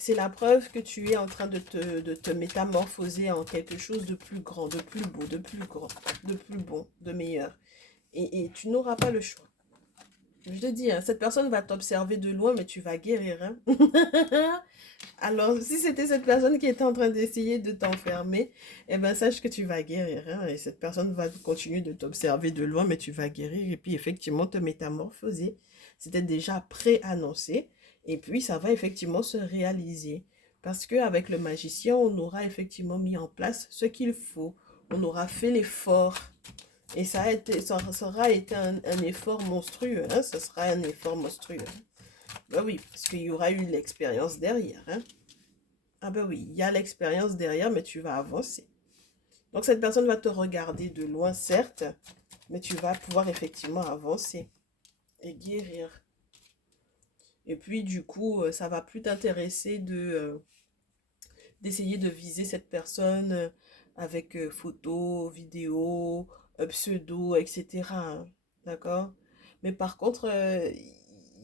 C'est la preuve que tu es en train de te métamorphoser en quelque chose de plus grand, de plus beau, de plus grand, de plus bon, de meilleur. Et tu n'auras pas le choix. Je te dis, hein, cette personne va t'observer de loin, mais tu vas guérir. Hein. Alors, si c'était cette personne qui était en train d'essayer de t'enfermer, eh ben, sache que tu vas guérir. Hein, et cette personne va continuer de t'observer de loin, mais tu vas guérir et puis effectivement te métamorphoser. C'était déjà pré-annoncé. Et puis, ça va effectivement se réaliser. Parce qu'avec le magicien, on aura effectivement mis en place ce qu'il faut. On aura fait l'effort. Et ça aura été un effort monstrueux. Hein, ce sera un effort monstrueux. Ben oui, parce qu'il y aura eu l'expérience derrière. Hein. Ah ben oui, il y a l'expérience derrière, mais tu vas avancer. Donc cette personne va te regarder de loin, certes, mais tu vas pouvoir effectivement avancer et guérir. Et puis du coup, ça va plus t'intéresser d'essayer de viser cette personne avec photos, vidéos, pseudo, etc. Hein. D'accord? Mais par contre,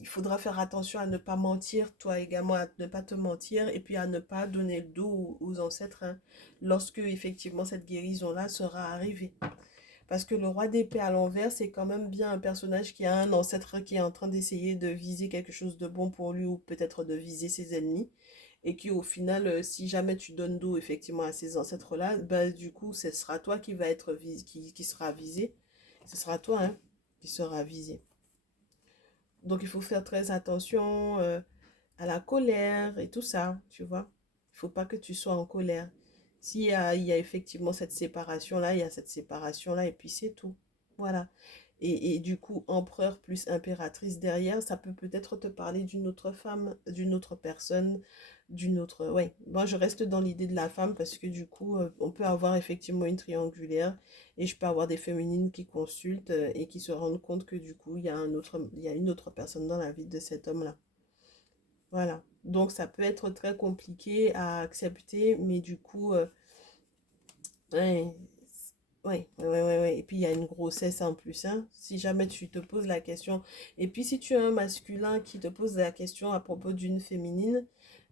il faudra faire attention à ne pas mentir, toi également, à ne pas te mentir, et puis à ne pas donner le dos aux ancêtres hein, lorsque effectivement cette guérison-là sera arrivée. Parce que le roi d'épée à l'envers, c'est quand même bien un personnage qui a un ancêtre qui est en train d'essayer de viser quelque chose de bon pour lui ou peut-être de viser ses ennemis. Et qui au final, si jamais tu donnes dos effectivement à ces ancêtres-là, bah, du coup, ce sera toi qui va être qui sera visé. Ce sera toi hein, qui sera visé. Donc il faut faire très attention à la colère et tout ça, tu vois. Il faut pas que tu sois en colère. Il y a effectivement cette séparation-là, il y a cette séparation-là, et puis c'est tout. Voilà. Et du coup, empereur plus impératrice derrière, ça peut peut-être te parler d'une autre femme, d'une autre personne, d'une autre... Ouais, moi je reste dans l'idée de la femme parce que du coup, on peut avoir effectivement une triangulaire et je peux avoir des féminines qui consultent et qui se rendent compte que du coup, il y a une autre personne dans la vie de cet homme-là. Voilà. Donc ça peut être très compliqué à accepter, mais du coup, ouais, ouais. Et puis il y a une grossesse en plus, hein. Si jamais tu te poses la question, et puis si tu as un masculin qui te pose la question à propos d'une féminine,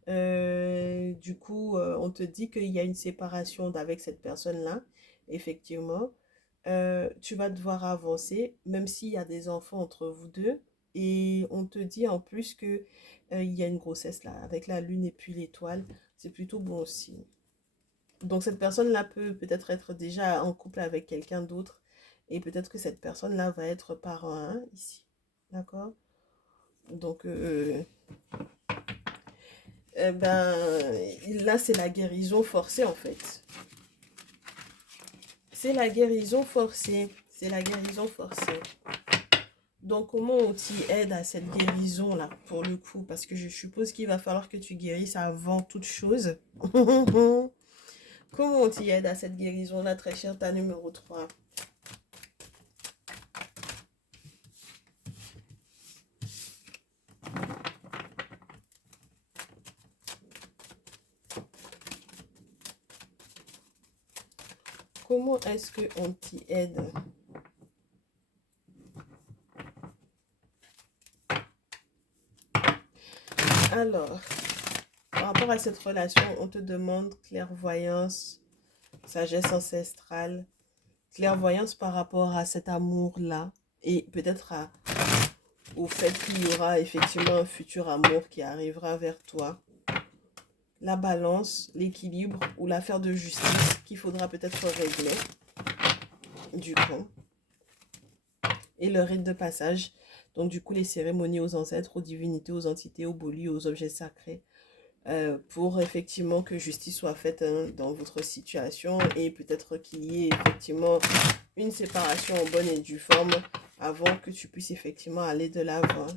du coup, on te dit qu'il y a une séparation avec cette personne-là, effectivement. Tu vas devoir avancer, même s'il y a des enfants entre vous deux. Et on te dit en plus que il y a une grossesse là, avec la lune et puis l'étoile. C'est plutôt bon signe. Donc cette personne-là peut peut-être être déjà en couple avec quelqu'un d'autre. Et peut-être que cette personne-là va être parent hein, ici. D'accord? Donc, ben, là, c'est la guérison forcée en fait. C'est la guérison forcée. C'est la guérison forcée. Donc, comment on t'y aide à cette guérison-là, pour le coup? Parce que je suppose qu'il va falloir que tu guérisses avant toute chose. Comment on t'y aide à cette guérison-là, très chère, ta numéro 3? Comment est-ce qu'on t'y aide? Alors, par rapport à cette relation, on te demande clairvoyance, sagesse ancestrale, clairvoyance par rapport à cet amour-là et peut-être au fait qu'il y aura effectivement un futur amour qui arrivera vers toi. La balance, l'équilibre ou l'affaire de justice qu'il faudra peut-être régler du coup. Et le rite de passage. Donc du coup les cérémonies aux ancêtres, aux divinités, aux entités, aux bolis, aux objets sacrés. Pour effectivement que justice soit faite hein, dans votre situation et peut-être qu'il y ait effectivement une séparation en bonne et due forme avant que tu puisses effectivement aller de l'avant.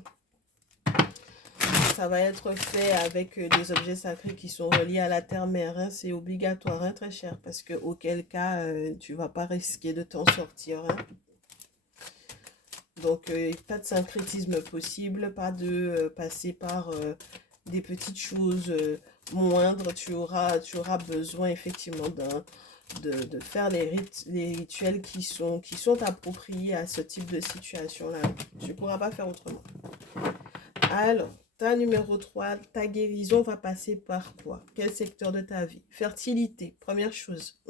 Ça va être fait avec des objets sacrés qui sont reliés à la terre-mère. Hein. C'est obligatoire, hein, très cher, parce que auquel cas, tu vas pas risquer de t'en sortir. Hein. Donc, pas de syncrétisme possible, pas de passer par des petites choses moindres. Tu auras besoin effectivement de faire les rituels qui sont appropriés à ce type de situation-là. Tu ne pourras pas faire autrement. Alors, ta numéro 3, ta guérison va passer par quoi? Quel secteur de ta vie? Fertilité, première chose.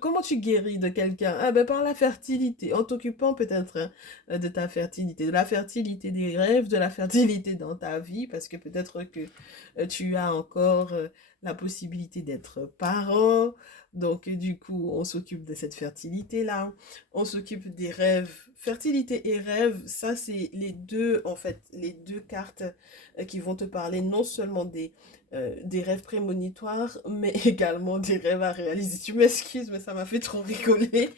Comment tu guéris de quelqu'un? Ah ben par la fertilité, en t'occupant peut-être hein, de ta fertilité, de la fertilité des rêves, de la fertilité dans ta vie, parce que peut-être que tu as encore la possibilité d'être parent, donc du coup on s'occupe de cette fertilité-là, on s'occupe des rêves. Fertilité et rêve, ça c'est les deux en fait, les deux cartes qui vont te parler non seulement des rêves prémonitoires, mais également des rêves à réaliser. Tu m'excuses, mais ça m'a fait trop rigoler.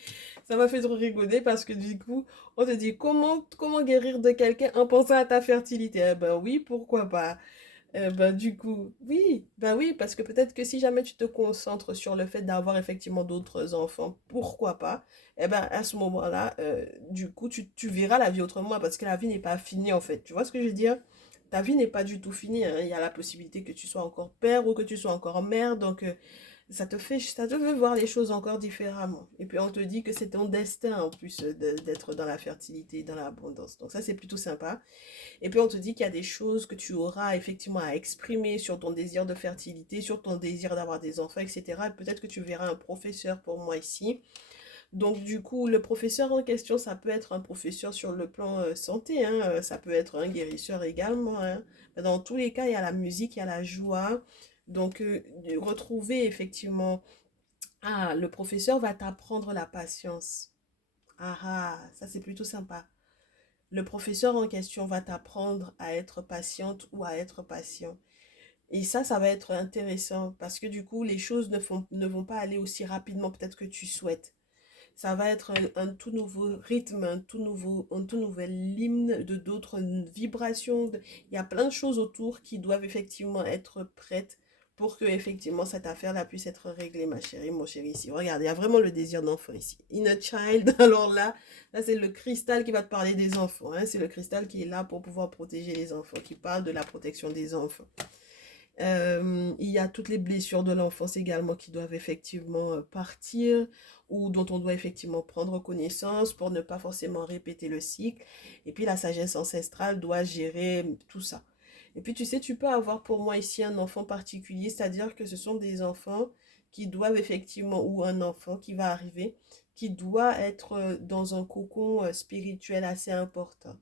Ça m'a fait trop rigoler parce que du coup, on te dit comment guérir de quelqu'un en pensant à ta fertilité. Eh ben oui, pourquoi pas. Bah, du coup, oui, bah oui, parce que peut-être que si jamais tu te concentres sur le fait d'avoir effectivement d'autres enfants, pourquoi pas, eh ben à ce moment-là, du coup, tu verras la vie autrement parce que la vie n'est pas finie en fait. Tu vois ce que je veux dire? Ta vie n'est pas du tout finie, hein. Il y a la possibilité que tu sois encore père ou que tu sois encore mère, donc ça te fait voir les choses encore différemment. Et puis on te dit que c'est ton destin en plus d'être dans la fertilité, dans l'abondance. Donc ça, c'est plutôt sympa. Et puis on te dit qu'il y a des choses que tu auras effectivement à exprimer sur ton désir de fertilité, sur ton désir d'avoir des enfants, etc. Et peut-être que tu verras un professeur pour moi ici. Donc du coup, le professeur en question, ça peut être un professeur sur le plan santé, hein, ça peut être un guérisseur également, hein. Dans tous les cas, il y a la musique, il y a la joie. Donc retrouver effectivement, ah, le professeur va t'apprendre la patience. Ah ah, ça c'est plutôt sympa. Le professeur en question va t'apprendre à être patiente ou à être patient. Et ça va être intéressant parce que du coup, les choses ne vont pas aller aussi rapidement peut-être que tu souhaites. Ça va être un tout nouveau rythme, un tout nouvel hymne de d'autres vibrations. Il y a plein de choses autour qui doivent effectivement être prêtes pour que effectivement cette affaire-là puisse être réglée, ma chérie, mon chéri ici. Regarde, il y a vraiment le désir d'enfant ici. Inner child, alors là c'est le cristal qui va te parler des enfants, hein. C'est le cristal qui est là pour pouvoir protéger les enfants, qui parle de la protection des enfants. Il y a toutes les blessures de l'enfance également qui doivent effectivement partir ou dont on doit effectivement prendre connaissance pour ne pas forcément répéter le cycle. Et puis la sagesse ancestrale doit gérer tout ça. Et puis tu sais, tu peux avoir pour moi ici un enfant particulier, c'est-à-dire que ce sont des enfants qui doivent effectivement, ou un enfant qui va arriver, qui doit être dans un cocon spirituel assez important.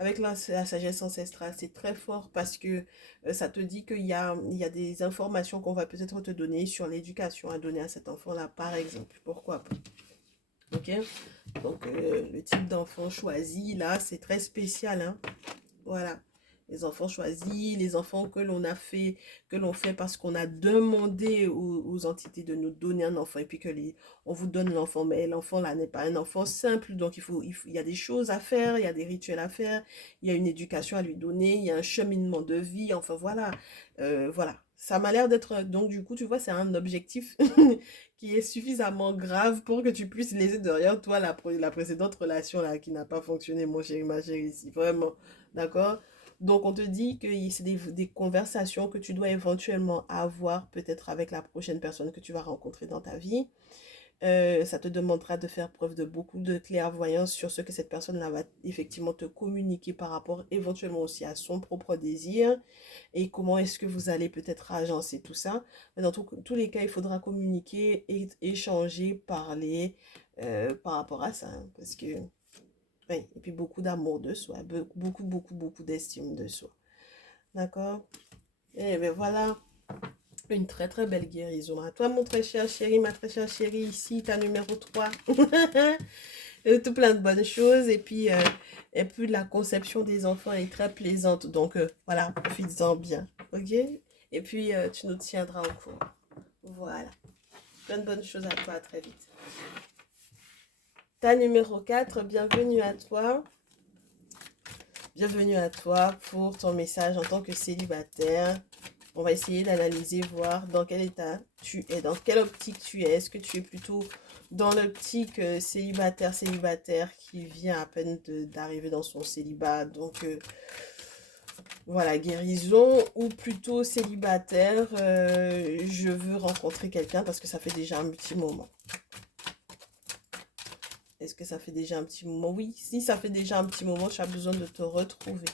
Avec la sagesse ancestrale, c'est très fort parce que ça te dit il y a des informations qu'on va peut-être te donner sur l'éducation à donner à cet enfant-là, par exemple. Pourquoi pas? Ok? Donc, le type d'enfant choisi, là, c'est très spécial, hein? Voilà. Les enfants choisis, les enfants que l'on fait parce qu'on a demandé aux entités de nous donner un enfant et puis on vous donne l'enfant, mais l'enfant là n'est pas un enfant simple, donc il y a des choses à faire, il y a des rituels à faire, il y a une éducation à lui donner, il y a un cheminement de vie, enfin voilà. Voilà. Ça m'a l'air d'être, donc du coup, tu vois, c'est un objectif qui est suffisamment grave pour que tu puisses laisser derrière toi la précédente relation là qui n'a pas fonctionné, mon chéri, ma chérie, ici, vraiment. D'accord? Donc, on te dit que c'est des conversations que tu dois éventuellement avoir peut-être avec la prochaine personne que tu vas rencontrer dans ta vie. Ça te demandera de faire preuve de beaucoup de clairvoyance sur ce que cette personne-là va effectivement te communiquer par rapport éventuellement aussi à son propre désir et comment est-ce que vous allez peut-être agencer tout ça. Mais dans tous les cas, il faudra communiquer, et échanger, parler par rapport à ça, hein, parce que oui, et puis beaucoup d'amour de soi, beaucoup d'estime de soi. D'accord? Et bien voilà, une très très belle guérison. À toi, mon très cher chéri, ma très chère chérie, ici, ta numéro 3. Tout plein de bonnes choses. Et puis la conception des enfants est très plaisante. Donc voilà, profites-en bien. Ok? Et puis tu nous tiendras au courant. Voilà. Plein de bonnes choses à toi. À très vite. Ta numéro 4, bienvenue à toi. Bienvenue à toi pour ton message en tant que célibataire. On va essayer d'analyser, voir dans quel état tu es, dans quelle optique tu es. Est-ce que tu es plutôt dans l'optique célibataire qui vient à peine d'arriver dans son célibat, donc voilà, guérison, ou plutôt célibataire, je veux rencontrer quelqu'un parce que ça fait déjà un petit moment. Est-ce que ça fait déjà un petit moment? Oui, si ça fait déjà un petit moment, tu as besoin de te retrouver.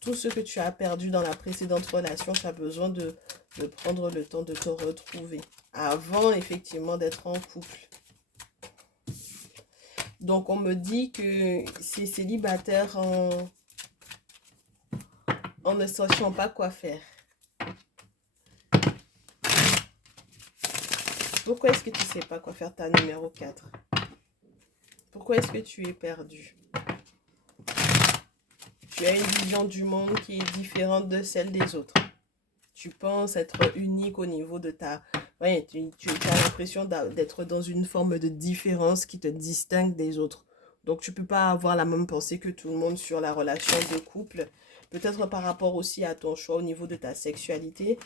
Tout ce que tu as perdu dans la précédente relation, tu as besoin de prendre le temps de te retrouver avant effectivement d'être en couple. Donc on me dit que c'est célibataire en ne sachant pas quoi faire. Pourquoi est-ce que tu ne sais pas quoi faire, ta numéro 4? Pourquoi est-ce que tu es perdu? Tu as une vision du monde qui est différente de celle des autres. Tu penses être unique au niveau de ta... Ouais, tu as l'impression d'être dans une forme de différence qui te distingue des autres. Donc, tu peux pas avoir la même pensée que tout le monde sur la relation de couple. Peut-être par rapport aussi à ton choix au niveau de ta sexualité.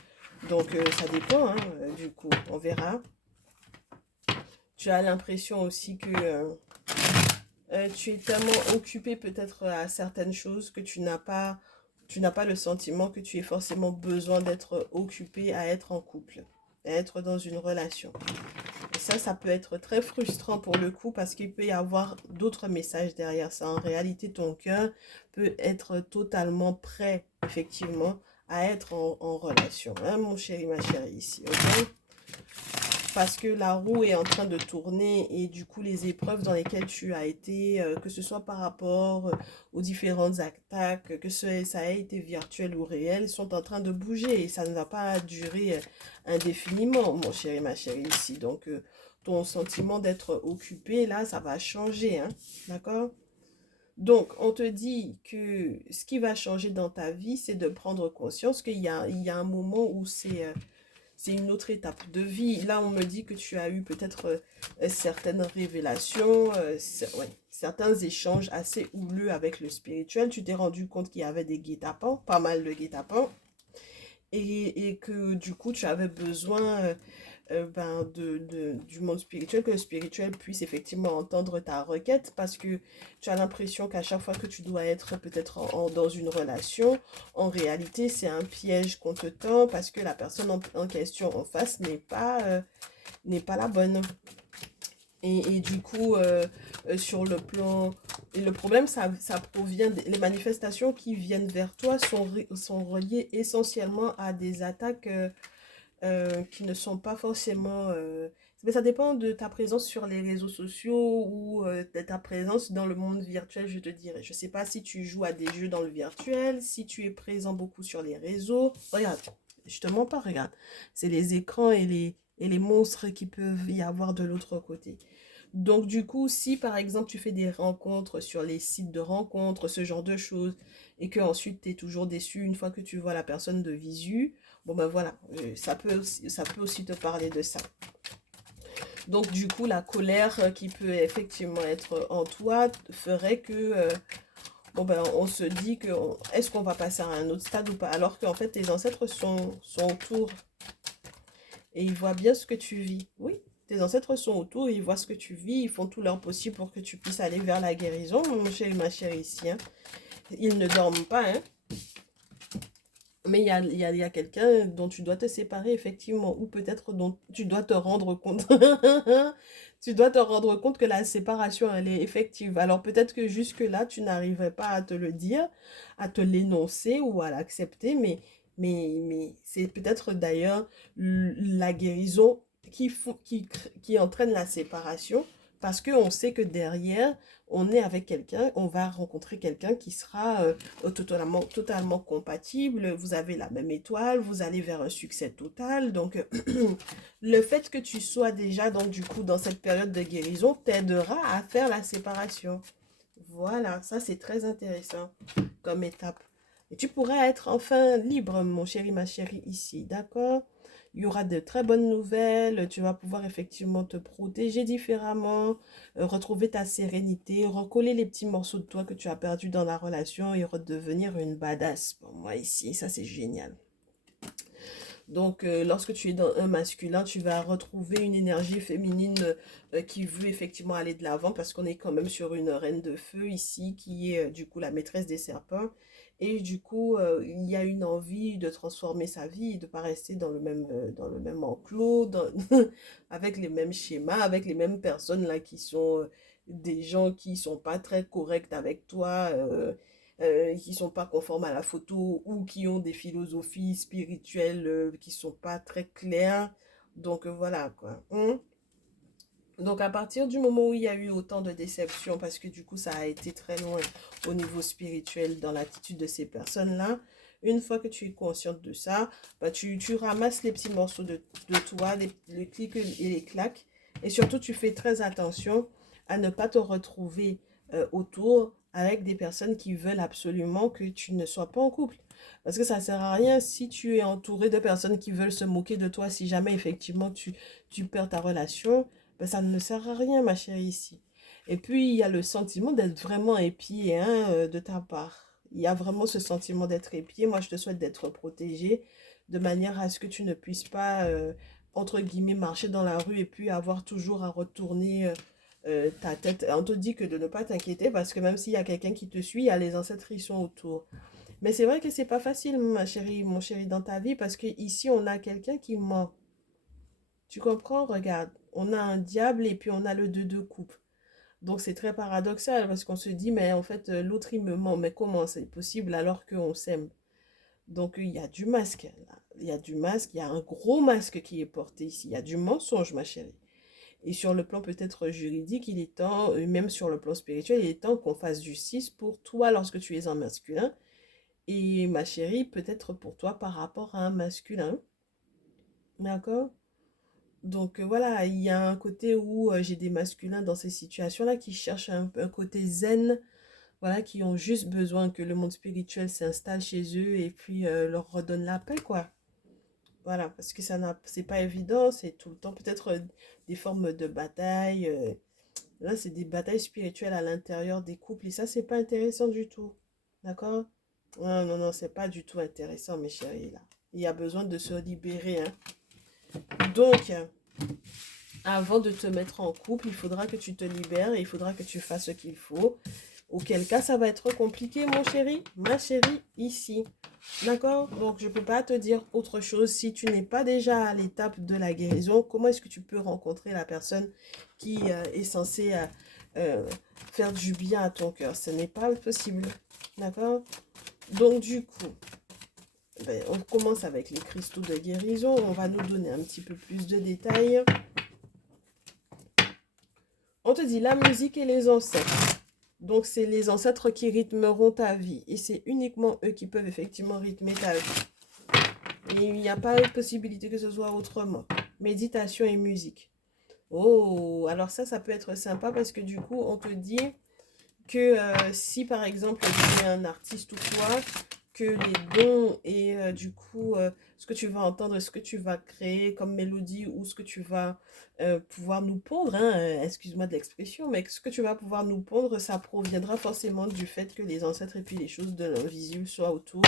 Donc, ça dépend, hein, du coup, on verra. Tu as l'impression aussi que tu es tellement occupé peut-être à certaines choses que tu n'as pas le sentiment que tu aies forcément besoin d'être occupé à être en couple, à être dans une relation. Et ça peut être très frustrant pour le coup parce qu'il peut y avoir d'autres messages derrière ça. En réalité, ton cœur peut être totalement prêt, effectivement, à être en relation. Hein, mon chéri, ma chérie, ici, ok? Parce que la roue est en train de tourner et du coup les épreuves dans lesquelles tu as été, que ce soit par rapport aux différentes attaques, ça ait été virtuel ou réel, sont en train de bouger et ça ne va pas durer indéfiniment, mon chéri, ma chérie, ici. Donc ton sentiment d'être occupé, là, ça va changer, hein, d'accord? Donc, on te dit que ce qui va changer dans ta vie, c'est de prendre conscience il y a un moment où c'est une autre étape de vie. Là, on me dit que tu as eu peut-être certaines révélations, ouais, certains échanges assez houleux avec le spirituel. Tu t'es rendu compte qu'il y avait des guet-apens, pas mal de guet-apens, et que du coup, tu avais besoin ben, du monde spirituel, que le spirituel puisse effectivement entendre ta requête parce que tu as l'impression qu'à chaque fois que tu dois être peut-être dans une relation, en réalité c'est un piège qu'on te tend parce que la personne en question en face n'est pas la bonne. Et du coup, sur le plan... Et le problème, ça provient... Les manifestations qui viennent vers toi sont reliées essentiellement à des attaques qui ne sont pas forcément... mais ça dépend de ta présence sur les réseaux sociaux ou de ta présence dans le monde virtuel, je te dirais. Je ne sais pas si tu joues à des jeux dans le virtuel, si tu es présent beaucoup sur les réseaux. Regarde, je te mens pas, regarde. C'est les écrans et les monstres qui peuvent y avoir de l'autre côté. Donc du coup, si par exemple tu fais des rencontres sur les sites de rencontres, ce genre de choses, et que ensuite tu es toujours déçu une fois que tu vois la personne de visu, bon ben voilà, ça peut aussi te parler de ça. Donc du coup, la colère qui peut effectivement être en toi ferait que, bon ben on se dit que, est-ce qu'on va passer à un autre stade ou pas? Alors qu'en fait, tes ancêtres sont autour et ils voient bien ce que tu vis. Oui, tes ancêtres sont autour, ils voient ce que tu vis, ils font tout leur possible pour que tu puisses aller vers la guérison, mon chéri, ma chérie ici. Hein. Ils ne dorment pas, hein. Mais il y a quelqu'un dont tu dois te séparer, effectivement, ou peut-être dont tu dois te rendre compte. Tu dois te rendre compte que la séparation, elle est effective. Alors peut-être que jusque-là, tu n'arrivais pas à te le dire, à te l'énoncer ou à l'accepter, mais c'est peut-être d'ailleurs la guérison qui entraîne la séparation, parce qu'on sait que derrière, on est avec quelqu'un, on va rencontrer quelqu'un qui sera totalement compatible, vous avez la même étoile, vous allez vers un succès total. Donc, le fait que tu sois déjà, donc, du coup, dans cette période de guérison, t'aidera à faire la séparation. Voilà, ça c'est très intéressant comme étape. Et tu pourras être enfin libre, mon chéri, ma chérie, ici, d'accord? Il y aura de très bonnes nouvelles, tu vas pouvoir effectivement te protéger différemment, retrouver ta sérénité, recoller les petits morceaux de toi que tu as perdus dans la relation et redevenir une badass. Pour moi ici, ça c'est génial. Donc, lorsque tu es dans un masculin, tu vas retrouver une énergie féminine qui veut effectivement aller de l'avant parce qu'on est quand même sur une reine de feu ici qui est du coup la maîtresse des serpents. Et du coup, il y a une envie de transformer sa vie, de ne pas rester dans le même enclos, avec les mêmes schémas, avec les mêmes personnes là qui sont des gens qui sont pas très corrects avec toi. Qui sont pas conformes à la photo ou qui ont des philosophies spirituelles qui sont pas très claires. Donc voilà quoi. Donc à partir du moment où il y a eu autant de déceptions, parce que du coup ça a été très loin au niveau spirituel dans l'attitude de ces personnes-là, une fois que tu es consciente de ça, bah, tu ramasses les petits morceaux de toi, les clics et les claques, et surtout tu fais très attention à ne pas te retrouver autour avec des personnes qui veulent absolument que tu ne sois pas en couple. Parce que ça ne sert à rien si tu es entouré de personnes qui veulent se moquer de toi, si jamais effectivement tu perds ta relation, ben, ça ne sert à rien, ma chérie, ici. Et puis, il y a le sentiment d'être vraiment épié hein, de ta part. Il y a vraiment ce sentiment d'être épié. Moi, je te souhaite d'être protégé de manière à ce que tu ne puisses pas, entre guillemets, marcher dans la rue et puis avoir toujours à retourner ta tête. On te dit que de ne pas t'inquiéter parce que même s'il y a quelqu'un qui te suit, il y a les ancêtres qui sont autour. Mais c'est vrai que c'est pas facile, ma chérie, mon chéri, dans ta vie parce que ici, on a quelqu'un qui ment. Tu comprends? Regarde, on a un diable et puis on a le deux de coupe. Donc c'est très paradoxal parce qu'on se dit, mais en fait, l'autre il me ment. Mais comment c'est possible alors qu'on s'aime? Donc il y a du masque là. Il y a du masque, il y a un gros masque qui est porté ici. Il y a du mensonge, ma chérie. Et sur le plan peut-être juridique, il est temps, même sur le plan spirituel, il est temps qu'on fasse justice pour toi lorsque tu es un masculin. Et ma chérie, peut-être pour toi par rapport à un masculin. D'accord? Donc voilà, il y a un côté où j'ai des masculins dans ces situations-là qui cherchent un côté zen, voilà, qui ont juste besoin que le monde spirituel s'installe chez eux et puis leur redonne la paix, quoi. Voilà, parce que c'est pas évident, c'est tout le temps peut-être des formes de bataille. Là, c'est des batailles spirituelles à l'intérieur des couples et ça, c'est pas intéressant du tout. D'accord? Non, non, non, c'est pas du tout intéressant, mes chéris, là. Il y a besoin de se libérer, hein. Donc, avant de te mettre en couple, il faudra que tu te libères et il faudra que tu fasses ce qu'il faut. Auquel cas, ça va être compliqué, mon chéri, ma chérie, ici. D'accord? Donc, je ne peux pas te dire autre chose. Si tu n'es pas déjà à l'étape de la guérison, comment est-ce que tu peux rencontrer la personne qui est censée euh, faire du bien à ton cœur? Ce n'est pas possible. D'accord? Donc, du coup, ben, on commence avec les cristaux de guérison. On va nous donner un petit peu plus de détails. On te dit la musique et les ancêtres. Donc, c'est les ancêtres qui rythmeront ta vie. Et c'est uniquement eux qui peuvent effectivement rythmer ta vie. Et il n'y a pas de possibilité que ce soit autrement. Méditation et musique. Oh, alors ça peut être sympa parce que du coup, on te dit que si par exemple tu es un artiste ou quoi, que les dons et du coup ce que tu vas entendre, ce que tu vas créer comme mélodie ou ce que tu vas pouvoir nous pondre, hein, excuse-moi de l'expression, mais ce que tu vas pouvoir nous pondre, ça proviendra forcément du fait que les ancêtres et puis les choses de l'invisible soient autour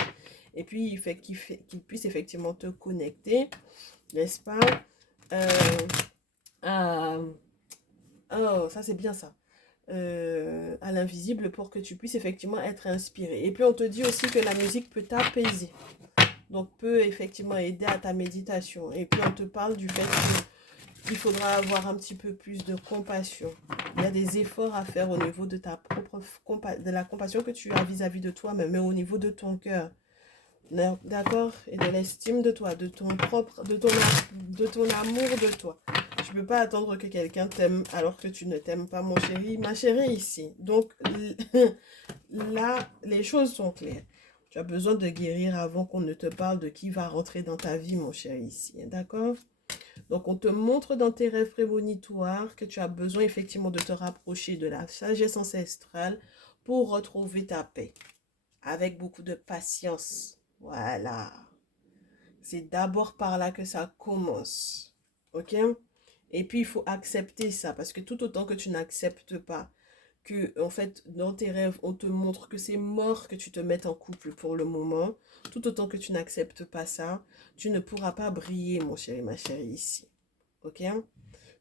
et puis qu'ils puissent effectivement te connecter, n'est-ce pas? Euh, à... Oh, ça c'est bien ça à l'invisible pour que tu puisses effectivement être inspiré. Et puis on te dit aussi que la musique peut t'apaiser. Donc peut effectivement aider à ta méditation. Et puis on te parle du fait qu'il faudra avoir un petit peu plus de compassion. Il y a des efforts à faire au niveau de ta propre de la compassion que tu as vis-à-vis de toi-même, mais au niveau de ton cœur. D'accord? Et de l'estime de toi, de ton propre, de ton amour de toi. Tu peux pas attendre que quelqu'un t'aime alors que tu ne t'aimes pas, mon chéri, ma chérie ici. Donc là, les choses sont claires. Tu as besoin de guérir avant qu'on ne te parle de qui va rentrer dans ta vie, mon chéri ici. D'accord? Donc on te montre dans tes rêves prémonitoires que tu as besoin effectivement de te rapprocher de la sagesse ancestrale pour retrouver ta paix. Avec beaucoup de patience. Voilà. C'est d'abord par là que ça commence. Ok? Et puis, il faut accepter ça. Parce que tout autant que tu n'acceptes pas que, en fait, dans tes rêves, on te montre que c'est mort que tu te mettes en couple pour le moment, tout autant que tu n'acceptes pas ça, tu ne pourras pas briller, mon chéri, ma chérie, ici. Ok?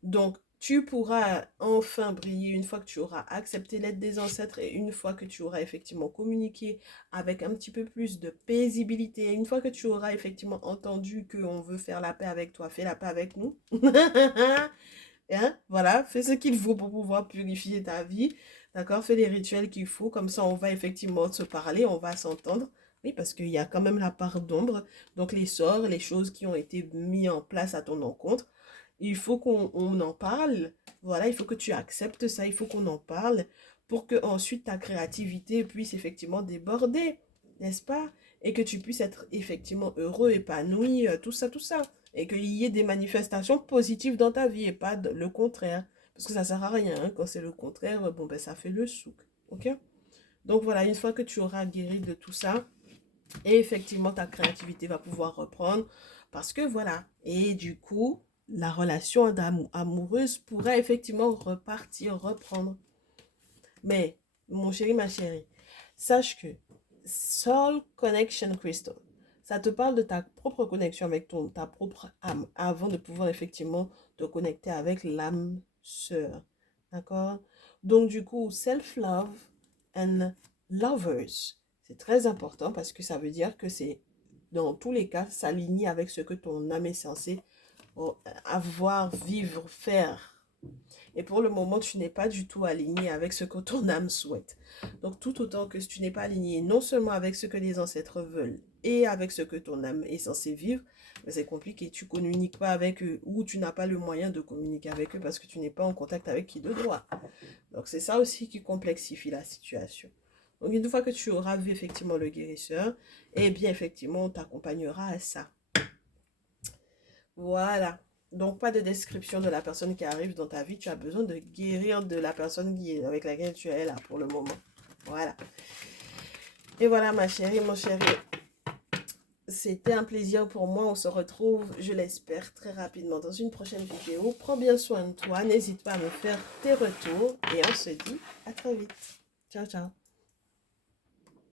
Donc, tu pourras enfin briller une fois que tu auras accepté l'aide des ancêtres et une fois que tu auras effectivement communiqué avec un petit peu plus de paisibilité, une fois que tu auras effectivement entendu qu'on veut faire la paix avec toi, fais la paix avec nous. Hein? Voilà, fais ce qu'il faut pour pouvoir purifier ta vie. D'accord? Fais les rituels qu'il faut. Comme ça, on va effectivement se parler, on va s'entendre. Oui, parce qu'il y a quand même la part d'ombre. Donc, les sorts, les choses qui ont été mis en place à ton encontre. Il faut qu'on en parle. Voilà, il faut que tu acceptes ça. Il faut qu'on en parle pour que ensuite ta créativité puisse effectivement déborder. N'est-ce pas? Et que tu puisses être effectivement heureux, épanoui, tout ça, tout ça. Et qu'il y ait des manifestations positives dans ta vie et pas le contraire. Parce que ça sert à rien, hein. Quand c'est le contraire, bon, ben ça fait le souk. Ok? Donc voilà, une fois que tu auras guéri de tout ça, et effectivement ta créativité va pouvoir reprendre. Parce que voilà. Et du coup, la relation amoureuse pourra effectivement repartir, reprendre. Mais, mon chéri, ma chérie, sache que Soul Connection Crystal, ça te parle de ta propre connexion avec ta propre âme avant de pouvoir effectivement te connecter avec l'âme sœur. D'accord? Donc, du coup, self-love and lovers, c'est très important parce que ça veut dire que c'est, dans tous les cas, s'aligner avec ce que ton âme est censée avoir, vivre, faire. Et pour le moment, tu n'es pas du tout aligné avec ce que ton âme souhaite. Donc, tout autant que tu n'es pas aligné non seulement avec ce que les ancêtres veulent et avec ce que ton âme est censée vivre, c'est compliqué. Tu ne communiques pas avec eux ou tu n'as pas le moyen de communiquer avec eux parce que tu n'es pas en contact avec qui de droit. Donc, c'est ça aussi qui complexifie la situation. Donc, une fois que tu auras vu effectivement le guérisseur, eh bien, effectivement, on t'accompagnera à ça. Voilà. Donc, pas de description de la personne qui arrive dans ta vie. Tu as besoin de guérir de la personne avec laquelle tu es là pour le moment. Voilà. Et voilà, ma chérie, mon chéri. C'était un plaisir pour moi. On se retrouve, je l'espère, très rapidement dans une prochaine vidéo. Prends bien soin de toi. N'hésite pas à me faire tes retours. Et on se dit à très vite. Ciao, ciao.